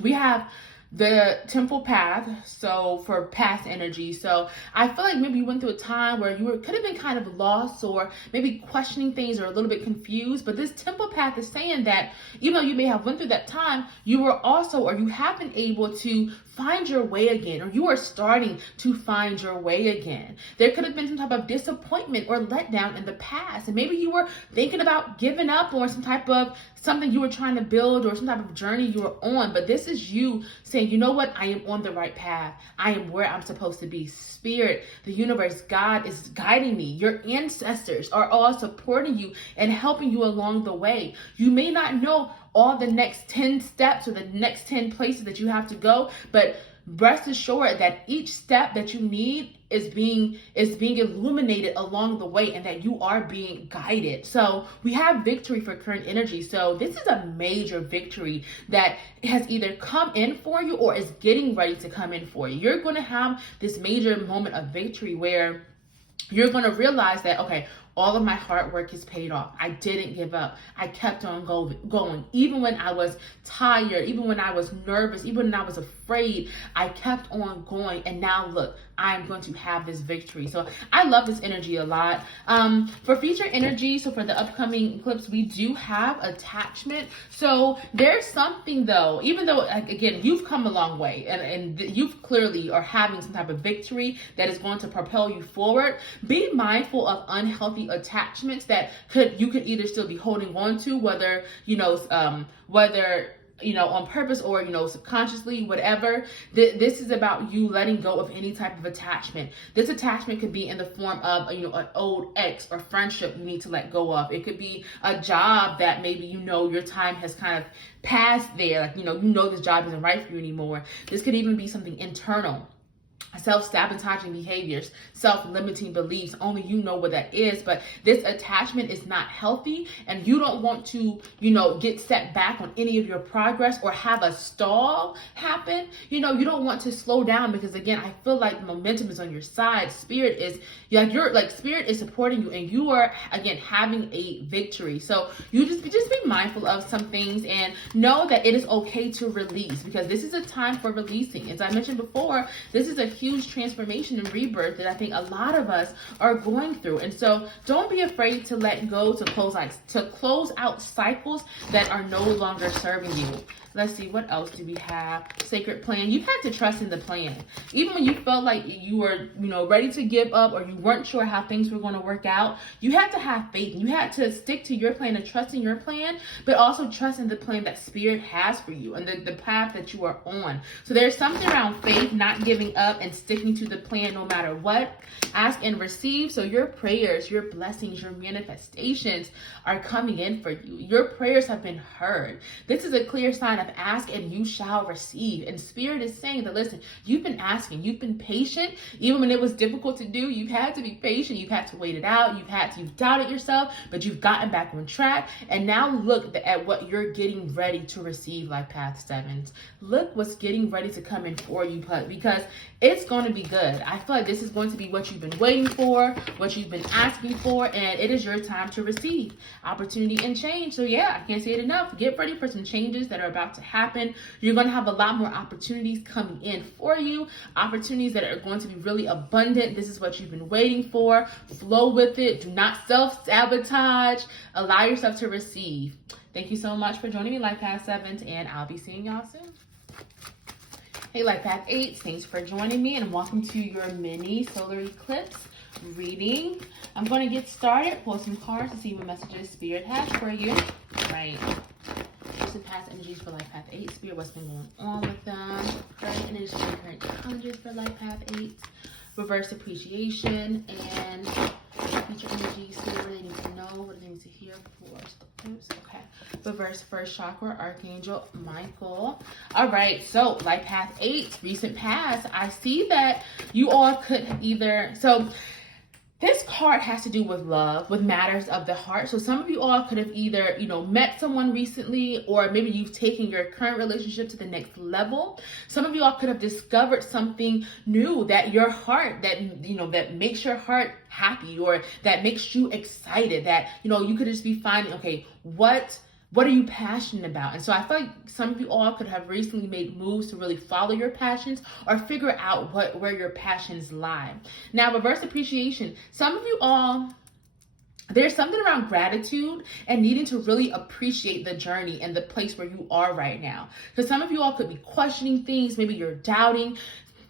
we have the temple path, so for past energy. So I feel like maybe you went through a time where you could have been kind of lost, or maybe questioning things, or a little bit confused. But this temple path is saying that even though you may have went through that time, you were also, or you have been able to find your way again, or you are starting to find your way again. There could have been some type of disappointment or letdown in the past, and maybe you were thinking about giving up on some type of something you were trying to build, or some type of journey you were on. But this is you saying, you know what, I am on the right path. I am where I'm supposed to be. Spirit, the universe, God is guiding me. Your ancestors are all supporting you and helping you along the way. You may not know all the next 10 steps or the next 10 places that you have to go, but rest assured that each step that you need is being illuminated along the way, and that you are being guided. So we have victory for current energy. So this is a major victory that has either come in for you or is getting ready to come in for you. You're going to have this major moment of victory where you're going to realize that, okay, all of my hard work is paid off. I didn't give up. I kept on going. Even when I was tired, even when I was nervous, even when I was afraid, I kept on going. And now look, I'm going to have this victory. So I love this energy a lot. For future energy, so for the upcoming eclipse, we do have attachment. So there's something though, even though, again, you've come a long way, and you've clearly are having some type of victory that is going to propel you forward. Be mindful of unhealthy attachments that you could either still be holding on to, whether on purpose or subconsciously, whatever. This is about you letting go of any type of attachment. This attachment could be in the form of an old ex or friendship you need to let go of. It could be a job that maybe your time has kind of passed there, like this job isn't right for you anymore. This could even be something internal. self-sabotaging behaviors, self-limiting beliefs. Only you know what that is, but this attachment is not healthy, and you don't want to, get set back on any of your progress or have a stall happen. You don't want to slow down, because again, I feel like momentum is on your side. Spirit is spirit is supporting you, and you are again having a victory. So you just be mindful of some things, and know that it is okay to release, because this is a time for releasing. As I mentioned before, this is a huge transformation and rebirth that I think a lot of us are going through. And so don't be afraid to let go, to close out cycles that are no longer serving you. Let's see, what else do we have? Sacred plan. You had to trust in the plan. Even when you felt like you were, ready to give up, or you weren't sure how things were going to work out, you had to have faith. You had to stick to your plan and trust in your plan, but also trust in the plan that Spirit has for you and the path that you are on. So there's something around faith, not giving up and sticking to the plan no matter what. Ask and receive. So your prayers, your blessings, your manifestations are coming in for you. Your prayers have been heard. This is a clear sign of ask and you shall receive. And Spirit is saying that, listen, you've been asking, you've been patient. Even when it was difficult to do, you've had to be patient. You've had to wait it out. You've doubted yourself, but you've gotten back on track. And now look at what you're getting ready to receive, like Path 7s. Look what's getting ready to come in for you, because it's going to be good. I feel like this is going to be what you've been waiting for, what you've been asking for, and it is your time to receive opportunity and change. So yeah, I can't say it enough. Get ready for some changes that are about to happen. You're going to have a lot more opportunities coming in for you, opportunities that are going to be really abundant. This is what you've been waiting for. Flow with it. Do not self-sabotage. Allow yourself to receive. Thank you so much for joining me, Life Path 7s, and I'll be seeing y'all soon. Hey, Life Path 8s, thanks for joining me, and welcome to your mini solar eclipse reading. I'm going to get started, pull some cards to see what messages Spirit has for you. Right. Recent past energies for Life Path 8. Spirit, what's been going on with them? Current energies, current challenges for Life Path 8. Reverse appreciation and future energies. Spirit, what do they need to know? What do they need to hear for Oops, okay. Reverse first chakra, Archangel Michael. All right, so Life Path 8, recent past. I see that you all could either, this card has to do with love, with matters of the heart. So some of you all could have either, met someone recently, or maybe you've taken your current relationship to the next level. Some of you all could have discovered something new that your heart, that makes your heart happy, or that makes you excited, that, you could just be finding, okay, what are you passionate about? And so I feel like some of you all could have recently made moves to really follow your passions or figure out where your passions lie. Now, reverse appreciation. Some of you all, there's something around gratitude and needing to really appreciate the journey and the place where you are right now. Because some of you all could be questioning things. Maybe you're doubting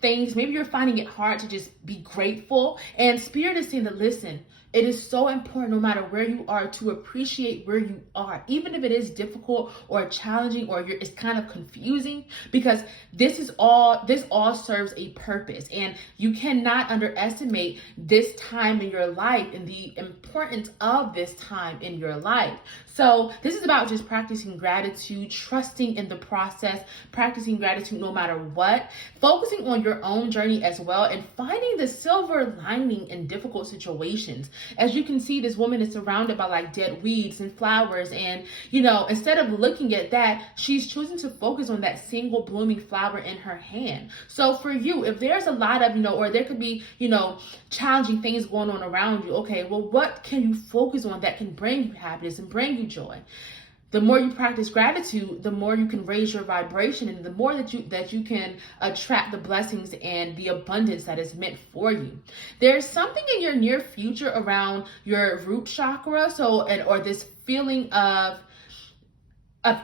things. Maybe you're finding it hard to just be grateful. And Spirit is saying that, listen, it is so important, no matter where you are, to appreciate where you are, even if it is difficult or challenging, or it's kind of confusing, because this all serves a purpose, and you cannot underestimate this time in your life and the importance of this time in your life. So this is about just practicing gratitude, trusting in the process, practicing gratitude no matter what, focusing on your own journey as well, and finding the silver lining in difficult situations. As you can see, this woman is surrounded by dead weeds and flowers, and instead of looking at that, she's choosing to focus on that single blooming flower in her hand. So for you, if there's a lot of or there could be challenging things going on around you, okay, well, what can you focus on that can bring you happiness and bring you joy? The more you practice gratitude, the more you can raise your vibration, and the more that you can attract the blessings and the abundance that is meant for you. There's something in your near future around your root chakra, or this feeling of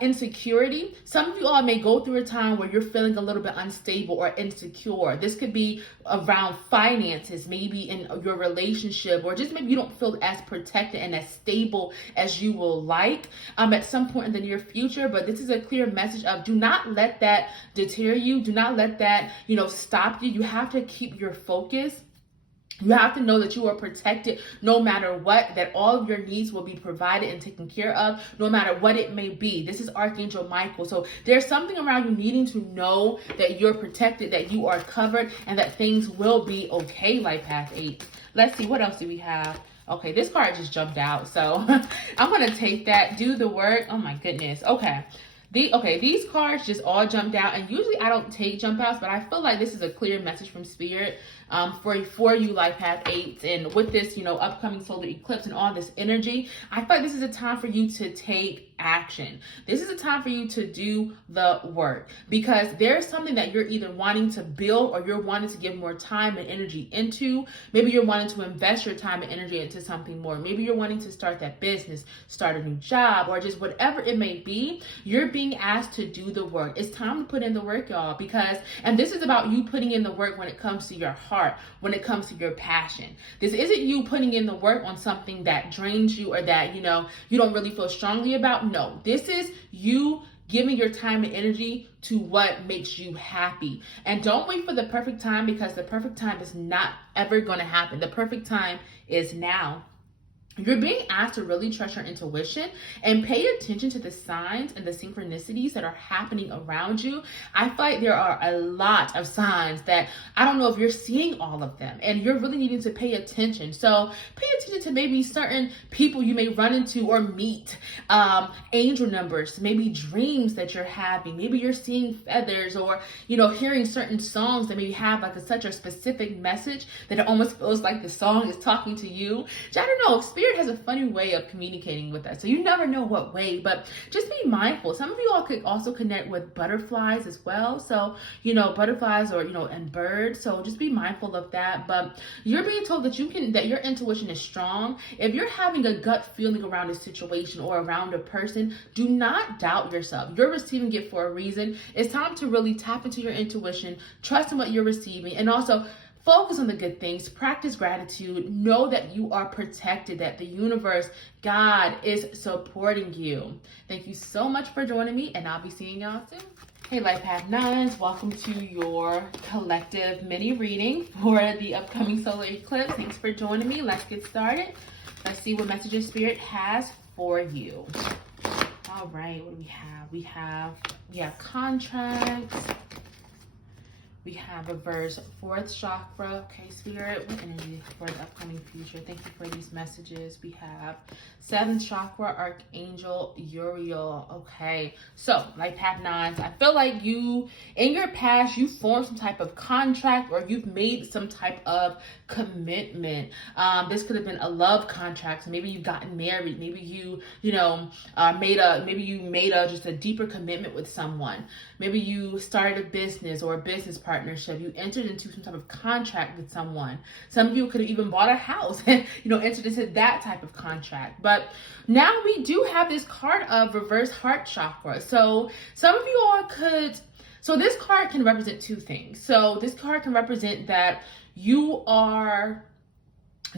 insecurity. Some of you all may go through a time where you're feeling a little bit unstable or insecure. This could be around finances, maybe in your relationship, or just maybe you don't feel as protected and as stable as you will like at some point in the near future. But this is a clear message of, do not let that deter you. Do not let that, stop you. You have to keep your focus. You have to know that you are protected no matter what, that all of your needs will be provided and taken care of no matter what it may be. This is Archangel Michael. So there's something around you needing to know that you're protected, that you are covered, and that things will be okay, Life Path 8. Let's see, what else do we have? Okay, this card just jumped out, so I'm going to take that. Do the work. Oh my goodness. Okay. These cards just all jumped out, and usually I don't take jump outs, but I feel like this is a clear message from Spirit for you, Life Path 8s. And with this, upcoming solar eclipse and all this energy, I feel like this is a time for you to take action. This is a time for you to do the work, because there's something that you're either wanting to build or you're wanting to give more time and energy into. Maybe you're wanting to invest your time and energy into something more. Maybe you're wanting to start that business, start a new job, or just whatever it may be. You're being asked to do the work. It's time to put in the work, y'all, and this is about you putting in the work when it comes to your heart, when it comes to your passion. This isn't you putting in the work on something that drains you or that, you don't really feel strongly about. No, this is you giving your time and energy to what makes you happy. And don't wait for the perfect time, because the perfect time is not ever going to happen. The perfect time is now. You're being asked to really trust your intuition and pay attention to the signs and the synchronicities that are happening around you. I feel like there are a lot of signs that I don't know if you're seeing all of them, and you're really needing to pay attention. So pay attention to maybe certain people you may run into or meet, angel numbers, maybe dreams that you're having. Maybe you're seeing feathers, or, hearing certain songs that maybe have like such a specific message that it almost feels like the song is talking to you. I don't know. Spirit has a funny way of communicating with us, so you never know what way, but just be mindful. Some of you all could also connect with butterflies as well, so butterflies, or and birds, so just be mindful of that. But you're being told that that your intuition is strong. If you're having a gut feeling around a situation or around a person, do not doubt yourself. You're receiving it for a reason. It's time to really tap into your intuition, trust in what you're receiving, and also focus on the good things, practice gratitude, know that you are protected, that the universe, God, is supporting you. Thank you so much for joining me, and I'll be seeing y'all soon. Hey, Life Path 9s, welcome to your collective mini reading for the upcoming solar eclipse. Thanks for joining me. Let's get started. Let's see what messages Spirit has for you. All right, what do we have? We have contracts. We have reverse fourth chakra. Okay, Spirit, what energy for the upcoming future? Thank you for these messages. We have seventh chakra, Archangel Uriel. Okay, so Life Path 9s, I feel like in your past, you formed some type of contract, or you've made some type of commitment. This could have been a love contract. So maybe you've gotten married. Maybe you made just a deeper commitment with someone. Maybe you started a business or a business partnership. You entered into some type of contract with someone. Some of you could have even bought a house and, entered into that type of contract. But now we do have this card of reverse heart chakra. So some of you all so this card can represent two things. So this card can represent that you are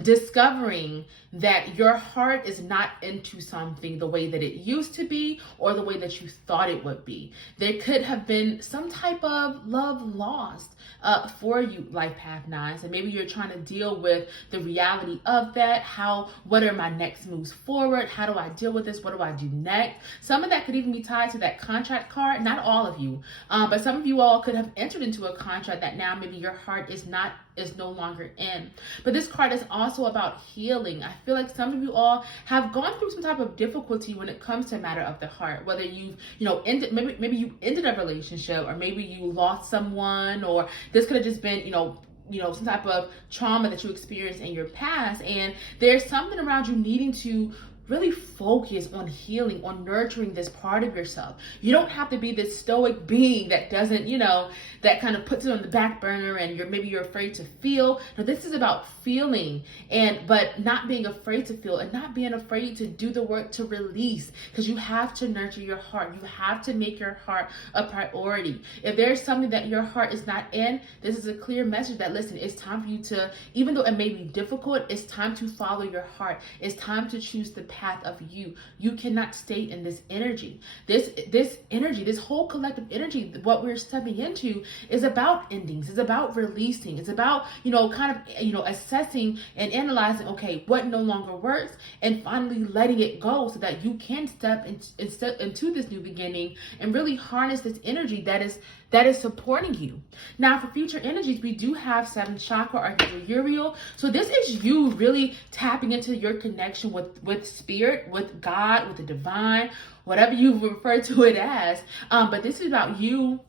discovering that your heart is not into something the way that it used to be, or the way that you thought it would be. There could have been some type of love lost for you, Life Path 9s, and maybe you're trying to deal with the reality of that. What are my next moves forward? How do I deal with this? What do I do next? Some of that could even be tied to that contract card. Not all of you, but some of you all could have entered into a contract that now maybe your heart is no longer in. But this card is also about healing. I feel like some of you all have gone through some type of difficulty when it comes to a matter of the heart, whether you've maybe you ended a relationship, or maybe you lost someone, or this could have just been some type of trauma that you experienced in your past, and there's something around you needing to really focus on healing, on nurturing this part of yourself. You don't have to be this stoic being that doesn't, that kind of puts it on the back burner, and maybe you're afraid to feel. No, this is about feeling, but not being afraid to feel, and not being afraid to do the work to release, because you have to nurture your heart. You have to make your heart a priority. If there's something that your heart is not in, this is a clear message that, listen, it's time for you to, even though it may be difficult, it's time to follow your heart. It's time to choose the path of you. You cannot stay in this energy. This energy, this whole collective energy, what we're stepping into is about endings. It's about releasing. It's about, kind of, assessing and analyzing, okay, what no longer works, and finally letting it go so that you can step into this new beginning and really harness this energy that is supporting you. Now, for future energies, we do have 7th chakra, Archangel Uriel. So this is you really tapping into your connection with spirit, with God, with the divine, whatever you refer to it as. But this is about you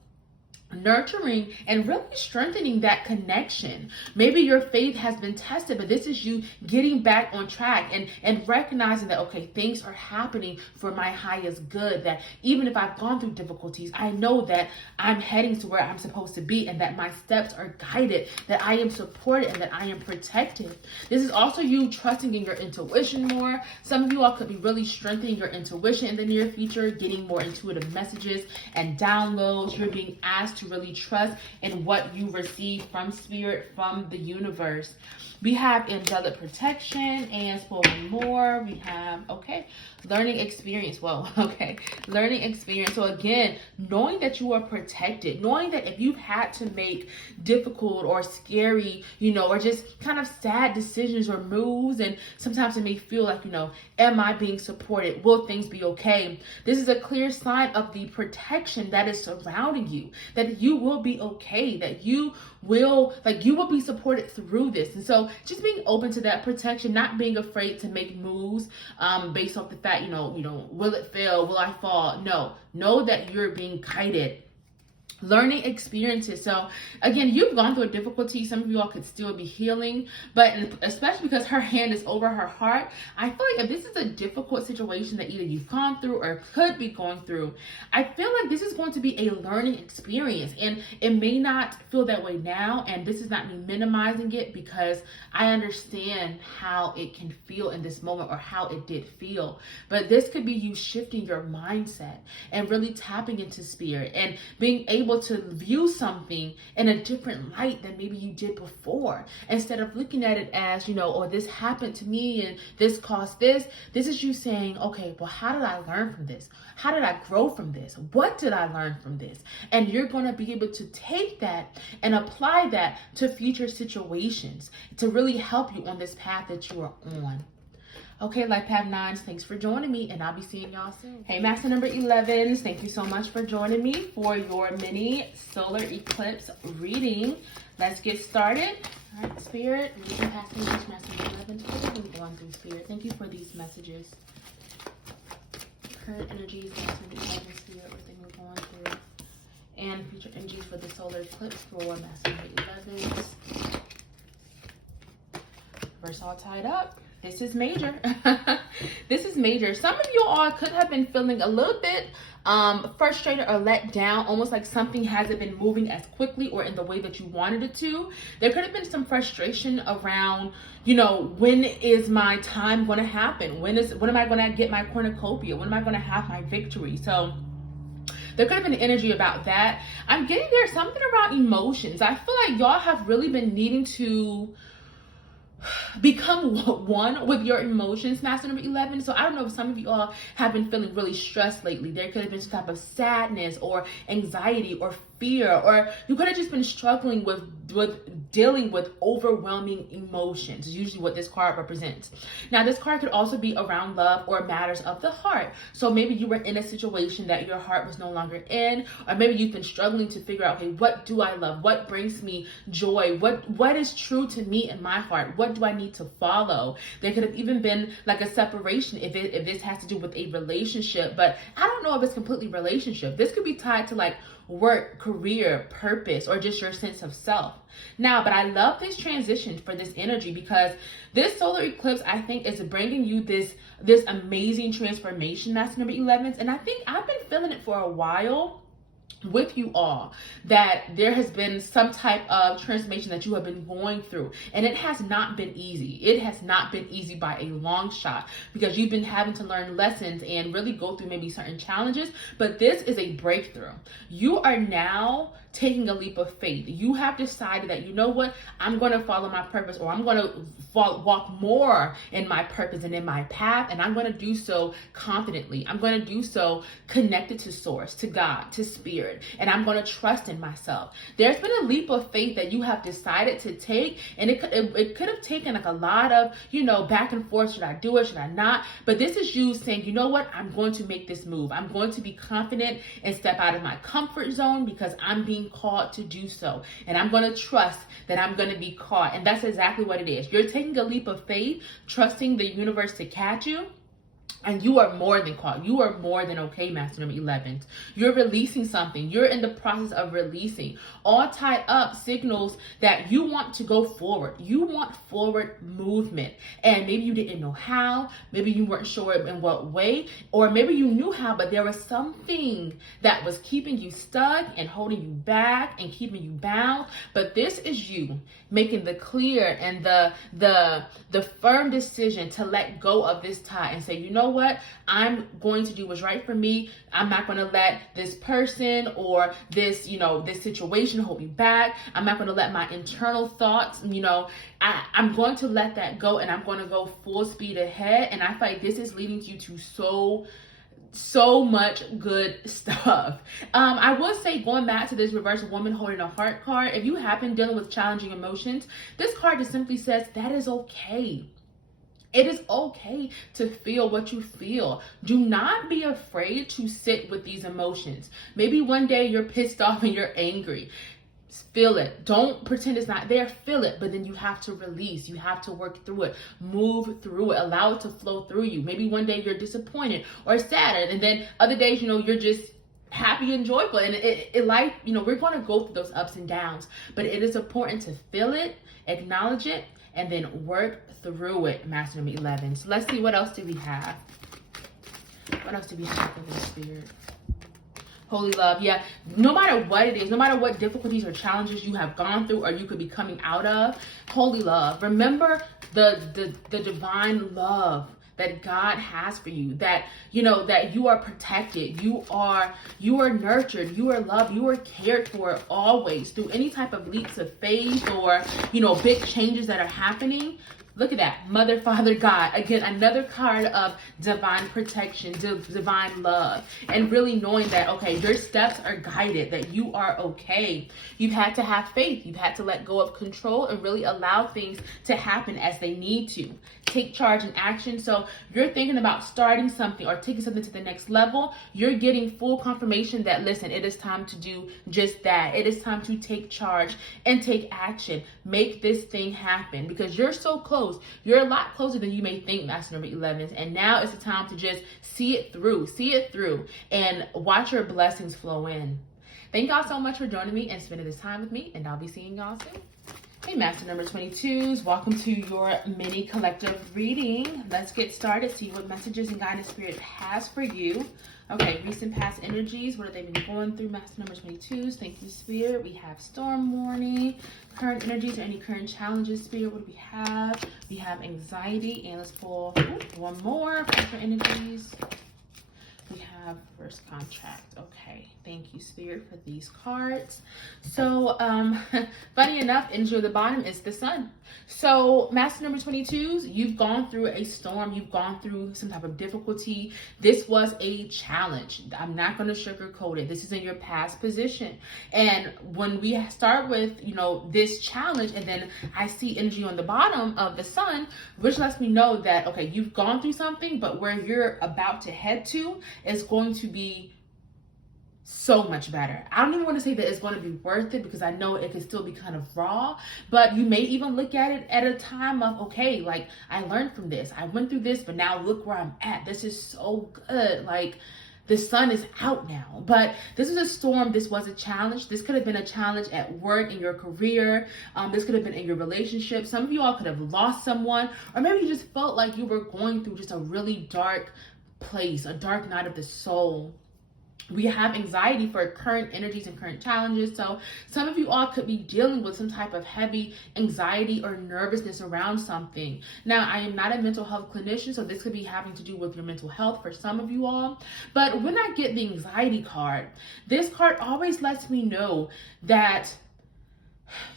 nurturing and really strengthening that connection. Maybe your faith has been tested, but this is you getting back on track and recognizing that, okay, things are happening for my highest good, that even if I've gone through difficulties, I know that I'm heading to where I'm supposed to be, and that my steps are guided, that I am supported, and that I am protected. This is also you trusting in your intuition more. Some of you all could be really strengthening your intuition in the near future, getting more intuitive messages and downloads. You're being asked to really trust in what you receive from spirit, from the universe. We have angelic protection and spoken more. We have, learning experience. Learning experience. So again, knowing that you are protected, knowing that if you've had to make difficult or scary, or just kind of sad decisions or moves, and sometimes it may feel like, am I being supported? Will things be okay? This is a clear sign of the protection that is surrounding you, that you will be okay, that you will be supported through this. And so just being open to that protection, not being afraid to make moves based off the fact, will it fail? Will I fall? No, know that you're being guided. Learning experiences. So again, you've gone through a difficulty. Some of you all could still be healing, but especially because her hand is over her heart, I feel like if this is a difficult situation that either you've gone through or could be going through, I feel like this is going to be a learning experience, and it may not feel that way now. And this is not me minimizing it, because I understand how it can feel in this moment, or how it did feel. But this could be you shifting your mindset and really tapping into spirit and being able to view something in a different light than maybe you did before. Instead of looking at it as, or this happened to me and this caused this. This is you saying, okay, well, how did I learn from this? How did I grow from this? What did I learn from this? And you're going to be able to take that and apply that to future situations to really help you on this path that you are on. Okay, Life Path 9s, thanks for joining me, and I'll be seeing y'all soon. Hey, Master number 11s, thank you so much for joining me for your mini solar eclipse reading. Let's get started. All right, Spirit, reading past message, Master number 11s. What are we going through, Spirit? Thank you for these messages. Current energies, Master number 11, Spirit, everything we're going through. And future energies for the solar eclipse for Master number 11s. Reverse all tied up. This is major. This is major. Some of you all could have been feeling a little bit frustrated or let down, almost like something hasn't been moving as quickly or in the way that you wanted it to. There could have been some frustration around, when is my time going to happen? When am I going to get my cornucopia? When am I going to have my victory? So there could have been energy about that. I'm getting there something around emotions. I feel like y'all have really been needing to become one with your emotions, Master number 11. So I don't know if some of you all have been feeling really stressed lately. There could have been some type of sadness or anxiety or fear, or you could have just been struggling with dealing with overwhelming emotions. Is usually what this card represents. Now, this card could also be around love or matters of the heart. So maybe you were in a situation that your heart was no longer in, or maybe you've been struggling to figure out, okay, what do I love? What brings me joy? What is true to me in my heart? What do I need to follow? There could have even been like a separation if this has to do with a relationship, but I don't know if it's completely relationship. This could be tied to like work, career, purpose, or just your sense of self. Now, but I love this transition for this energy, because this solar eclipse, I think, is bringing you this amazing transformation, Master number 11s. And I think I've been feeling it for a while with you all, that there has been some type of transformation that you have been going through, and it has not been easy. It has not been easy by a long shot, because you've been having to learn lessons and really go through maybe certain challenges, but this is a breakthrough. You are now taking a leap of faith. You have decided that, you know what, I'm going to follow my purpose, or I'm going to walk more in my purpose and in my path, and I'm going to do so confidently. I'm going to do so connected to source, to God, to spirit, and I'm going to trust in myself. There's been a leap of faith that you have decided to take, and it could have taken like a lot of, back and forth. Should I do it? Should I not? But this is you saying, you know what, I'm going to make this move. I'm going to be confident and step out of my comfort zone because I'm being called to do so. And I'm going to trust that I'm going to be caught. And that's exactly what it is. You're taking a leap of faith, trusting the universe to catch you. And you are more than caught. You are more than okay, Master number 11. You're releasing something. You're in the process of releasing. All tied up signals that you want to go forward. You want forward movement. And maybe you didn't know how. Maybe you weren't sure in what way. Or maybe you knew how, but there was something that was keeping you stuck and holding you back and keeping you bound. But this is you making the clear and the firm decision to let go of this tie and say, you know what? I'm going to do what's right for me. I'm not going to let this person or this, this situation hold me back. I'm not going to let my internal thoughts, I'm going to let that go, and I'm going to go full speed ahead. And I feel like this is leading you to so much good stuff. I will say, going back to this reverse woman holding a heart card, if you have been dealing with challenging emotions, this card just simply says that is okay. It is okay to feel what you feel. Do not be afraid to sit with these emotions. Maybe one day you're pissed off and you're angry. Feel it. Don't pretend it's not there. Feel it. But then you have to release. You have to work through it. Move through it. Allow it to flow through you. Maybe one day you're disappointed or sad. And then other days, you're just happy and joyful. And life, we're going to go through those ups and downs. But it is important to feel it, acknowledge it, and then work through it, Master number 11. So let's see, what else do we have? What else do we have for the spirit? Holy love. Yeah, no matter what it is, no matter what difficulties or challenges you have gone through or you could be coming out of, holy love. Remember the divine love that God has for you, that that you are protected, you are nurtured, you are loved, you are cared for always through any type of leaps of faith or big changes that are happening. Look at that. Mother, Father, God. Again, another card of divine protection, divine love. And really knowing that, okay, your steps are guided, that you are okay. You've had to have faith. You've had to let go of control and really allow things to happen as they need to. Take charge and action. So you're thinking about starting something or taking something to the next level. You're getting full confirmation that, listen, it is time to do just that. It is time to take charge and take action. Make this thing happen because you're so close. You're a lot closer than you may think, Master number 11. And now it's the time to just see it through, and watch your blessings flow in. Thank y'all so much for joining me and spending this time with me, and I'll be seeing y'all soon. Hey, Master number 22s, welcome to your mini collective reading. Let's get started, see what messages and guidance spirit has for you. Okay, recent past energies, what have they been going through, Master number 22s? Thank you, Spirit. We have storm warning, current energies, or any current challenges, Spirit. What do we have? We have anxiety, and let's pull one more for energies. We have first contract. Okay, thank you, Spirit, for these cards. So, funny enough, energy at the bottom is the sun. So, Master number 22s, you've gone through a storm. You've gone through some type of difficulty. This was a challenge. I'm not going to sugarcoat it. This is in your past position. And when we start with, this challenge, and then I see energy on the bottom of the sun, which lets me know that, okay, you've gone through something, but where you're about to head to is going to be so much better. I don't even want to say that it's going to be worth it because I know it can still be kind of raw, but you may even look at it at a time of, okay, like I learned from this. I went through this, but now look where I'm at. This is so good. Like the sun is out now, but this is a storm. This was a challenge. This could have been a challenge at work, in your career. This could have been in your relationship. Some of you all could have lost someone, or maybe you just felt like you were going through just a really dark place, a dark night of the soul. We have anxiety for current energies and current challenges. So some of you all could be dealing with some type of heavy anxiety or nervousness around something. Now, I am not a mental health clinician, so this could be having to do with your mental health for some of you all. But when I get the anxiety card, this card always lets me know that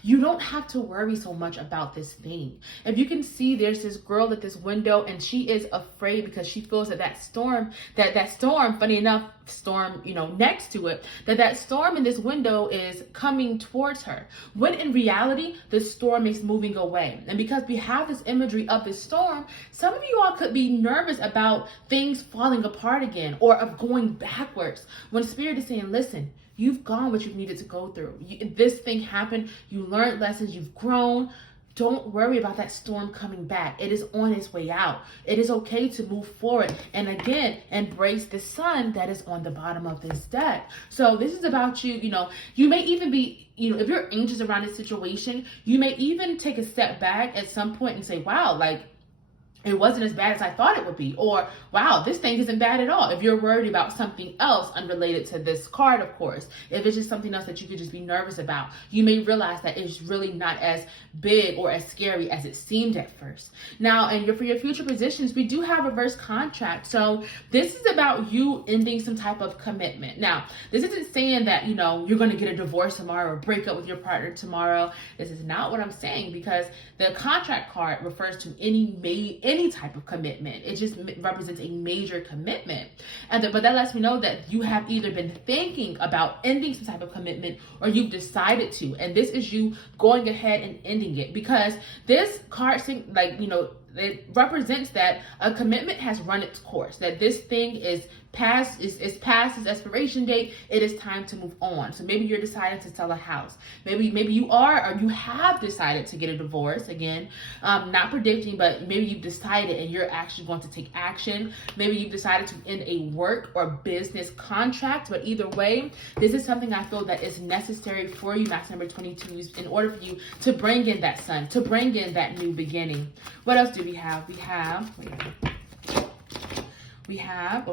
you don't have to worry so much about this thing. If you can see, there's this girl at this window and she is afraid because she feels that storm, funny enough, storm, next to it, that storm in this window is coming towards her. When in reality, the storm is moving away. And because we have this imagery of this storm, some of you all could be nervous about things falling apart again or of going backwards. When Spirit is saying, listen, you've gone what you've needed to go through. This thing happened. You learned lessons. You've grown. Don't worry about that storm coming back. It is on its way out. It is okay to move forward. And again, embrace the sun that is on the bottom of this deck. So this is about you. You may even be, if you're anxious around this situation, you may even take a step back at some point and say, wow, it wasn't as bad as I thought it would be. Or, wow, this thing isn't bad at all. If you're worried about something else unrelated to this card, of course, if it's just something else that you could just be nervous about, you may realize that it's really not as big or as scary as it seemed at first. Now, and for your future positions, we do have reverse contract. So this is about you ending some type of commitment. Now, this isn't saying that, you're going to get a divorce tomorrow or break up with your partner tomorrow. This is not what I'm saying, because the contract card refers to any type of commitment. It just represents a major commitment. But that lets me know that you have either been thinking about ending some type of commitment or you've decided to. And this is you going ahead and ending it, because this card, it represents that a commitment has run its course, that this thing is past its expiration date. It is time to move on. So maybe you're deciding to sell a house. Maybe you are, or you have decided to get a divorce. Again, not predicting, but maybe you've decided and you're actually going to take action. Maybe you've decided to end a work or business contract. But either way, this is something I feel that is necessary for you, Master number 22s, in order for you to bring in that sun, to bring in that new beginning. What else do we have? We have,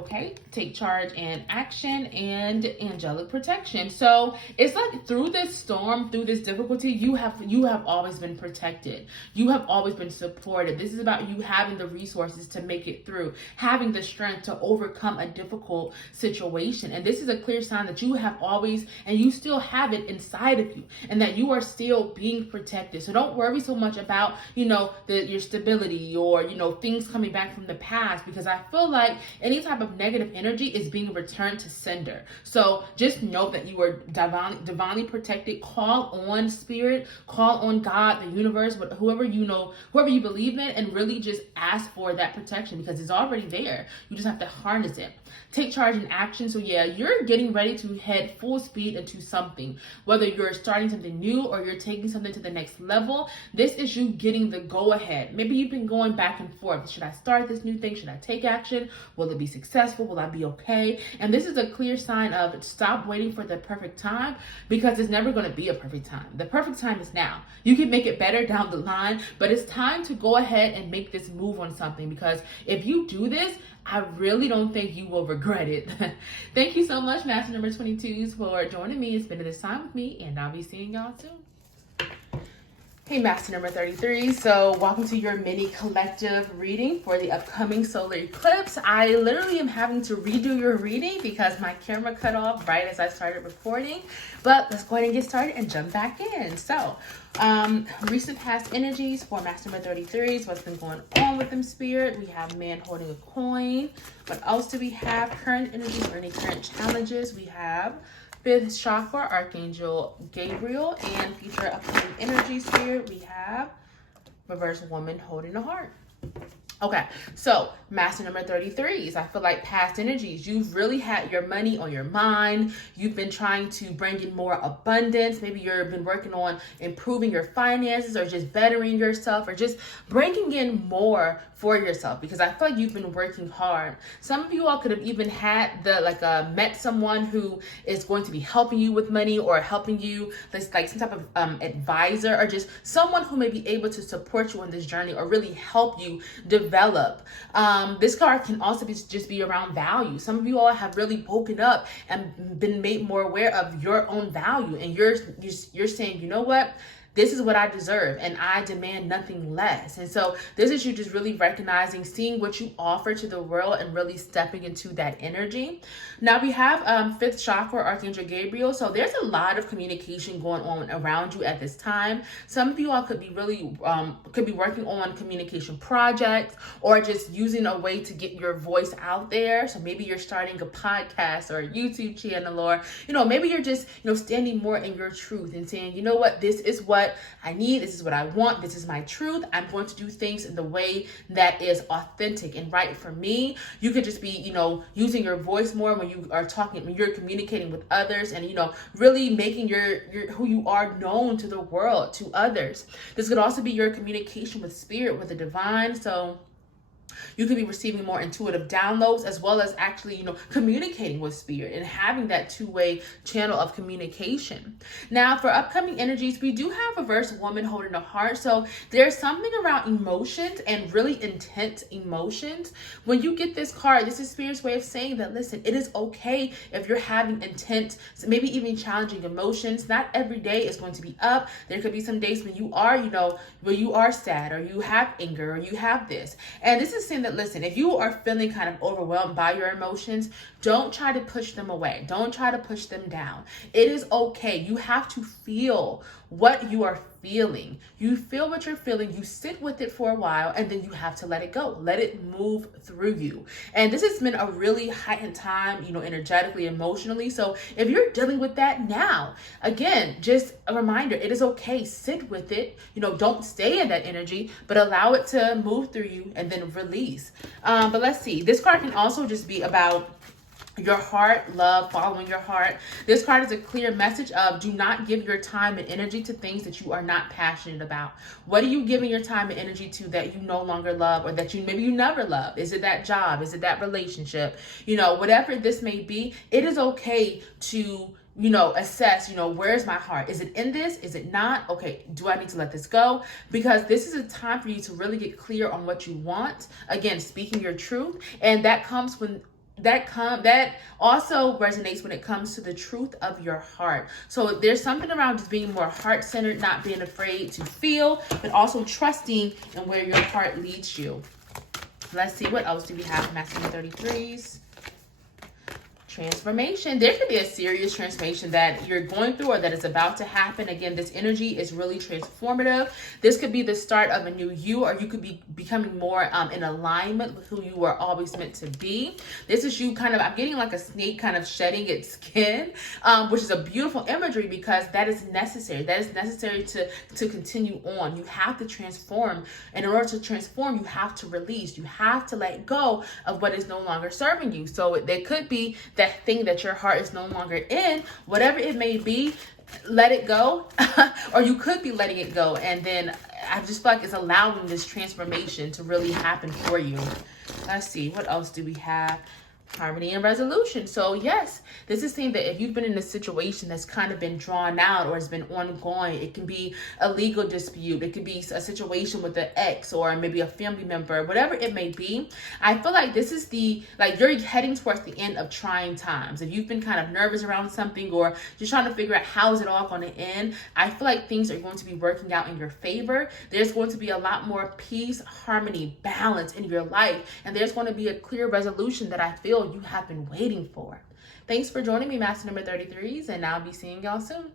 take charge and action and angelic protection. So it's like through this storm, through this difficulty, you have always been protected. You have always been supported. This is about you having the resources to make it through, having the strength to overcome a difficult situation. And this is a clear sign that you have always, and you still have it inside of you, and that you are still being protected. So don't worry so much about, your stability or, things coming back from the past, because I feel like any type of negative energy is being returned to sender. So just know that you are divinely protected. Call on Spirit, call on God, the universe, whoever you believe in, and really just ask for that protection, because it's already there. You just have to harness it. Take charge and action. So yeah, you're getting ready to head full speed into something. Whether you're starting something new or you're taking something to the next level, this is you getting the go ahead. Maybe you've been going back and forth. Should I start this new thing? Should I take action? Will it be successful? Will I be okay? And this is a clear sign of stop waiting for the perfect time, because it's never going to be a perfect time. The perfect time is now. You can make it better down the line, but it's time to go ahead and make this move on something, because if you do this, I really don't think you will regret it. Thank you so much, Master number 22s, for joining me and spending this time with me, and I'll be seeing y'all soon. Hey, Master number 33. So welcome to your mini collective reading for the upcoming solar eclipse. I literally am having to redo your reading because my camera cut off right as I started recording. But let's go ahead and get started and jump back in. So recent past energies for Master number 33s. What's been going on with them, Spirit? We have man holding a coin. What else do we have? Current energies or any current challenges? We have fifth chakra, Archangel Gabriel, and future upcoming energy, Spirit. We have reverse woman holding a heart. Okay, so Master number 33s. I feel like past energies, you've really had your money on your mind. You've been trying to bring in more abundance. Maybe you've been working on improving your finances, or just bettering yourself, or just bringing in more for yourself, because I feel like you've been working hard. Some of you all could have even had met someone who is going to be helping you with money, or helping you, like some type of advisor, or just someone who may be able to support you on this journey, or really help you develop develop. This card can also just be around value. Some of you all have really woken up and been made more aware of your own value, and you're saying, you know what? This is what I deserve, and I demand nothing less. And so this is you just really recognizing, seeing what you offer to the world, and really stepping into that energy. Now we have fifth chakra, Archangel Gabriel. So there's a lot of communication going on around you at this time. Some of you all could be really could be working on communication projects, or just using a way to get your voice out there. So maybe you're starting a podcast or a YouTube channel, or maybe you're just standing more in your truth and saying, you know what, this is what I need, this is what I want, this is my truth. I'm going to do things in the way that is authentic and right for me. You could just be, using your voice more when you are talking, when you're communicating with others, and really making your who you are known to the world, to others. This could also be your communication with spirit, with the divine. So you could be receiving more intuitive downloads, as well as actually, communicating with spirit and having that two-way channel of communication. Now, for upcoming energies, we do have reverse woman holding the heart. So there's something around emotions and really intense emotions. When you get this card, this is spirit's way of saying that, listen, it is okay if you're having intense, maybe even challenging emotions. Not every day is going to be up. There could be some days when you are, where you are sad, or you have anger, or you have this. And this is saying that, listen, if you are feeling kind of overwhelmed by your emotions, don't try to push them away. Don't try to push them down. It is okay. You have to feel what you are feeling. You feel what you're feeling. You sit with it for a while, and then you have to let it go. Let it move through you. And this has been a really heightened time, energetically, emotionally. So if you're dealing with that now, again, just a reminder, it is okay. Sit with it. Don't stay in that energy, but allow it to move through you and then release. But let's see. This card can also just be about your heart, love, following your heart. This card is a clear message of, do not give your time and energy to things that you are not passionate about. What are you giving your time and energy to that you no longer love, or that maybe you never loved? Is it that job? Is it that relationship? Whatever this may be, it is okay to assess, where's my heart? Is it in this? Is it not? Okay, do I need to let this go? Because this is a time for you to really get clear on what you want. Again, speaking your truth. And that comes when that also resonates when it comes to the truth of your heart. So there's something around just being more heart-centered, not being afraid to feel, but also trusting in where your heart leads you. Let's see, what else do we have? Masculine 33s. Transformation. There could be a serious transformation that you're going through, or that is about to happen. Again, this energy is really transformative. This could be the start of a new you, or you could be becoming more in alignment with who you were always meant to be. This is you kind of, I'm getting like a snake kind of shedding its skin, which is a beautiful imagery, because that is necessary. That is necessary to continue on. You have to transform. And in order to transform, you have to release. You have to let go of what is no longer serving you. So there could be that thing that your heart is no longer in, whatever it may be, let it go. Or you could be letting it go, and then I just feel like it's allowing this transformation to really happen for you. Let's see, what else do we have? Harmony and resolution. So yes, this is saying that if you've been in a situation that's kind of been drawn out or has been ongoing, it can be a legal dispute, it could be a situation with an ex, or maybe a family member, whatever it may be. I feel like this is you're heading towards the end of trying times. If you've been kind of nervous around something, or just trying to figure out how is it all going to end, I feel like things are going to be working out in your favor. There's going to be a lot more peace, harmony, balance in your life, and there's going to be a clear resolution that I feel you have been waiting for. Thanks for joining me, Master Number 33s, and I'll be seeing y'all soon.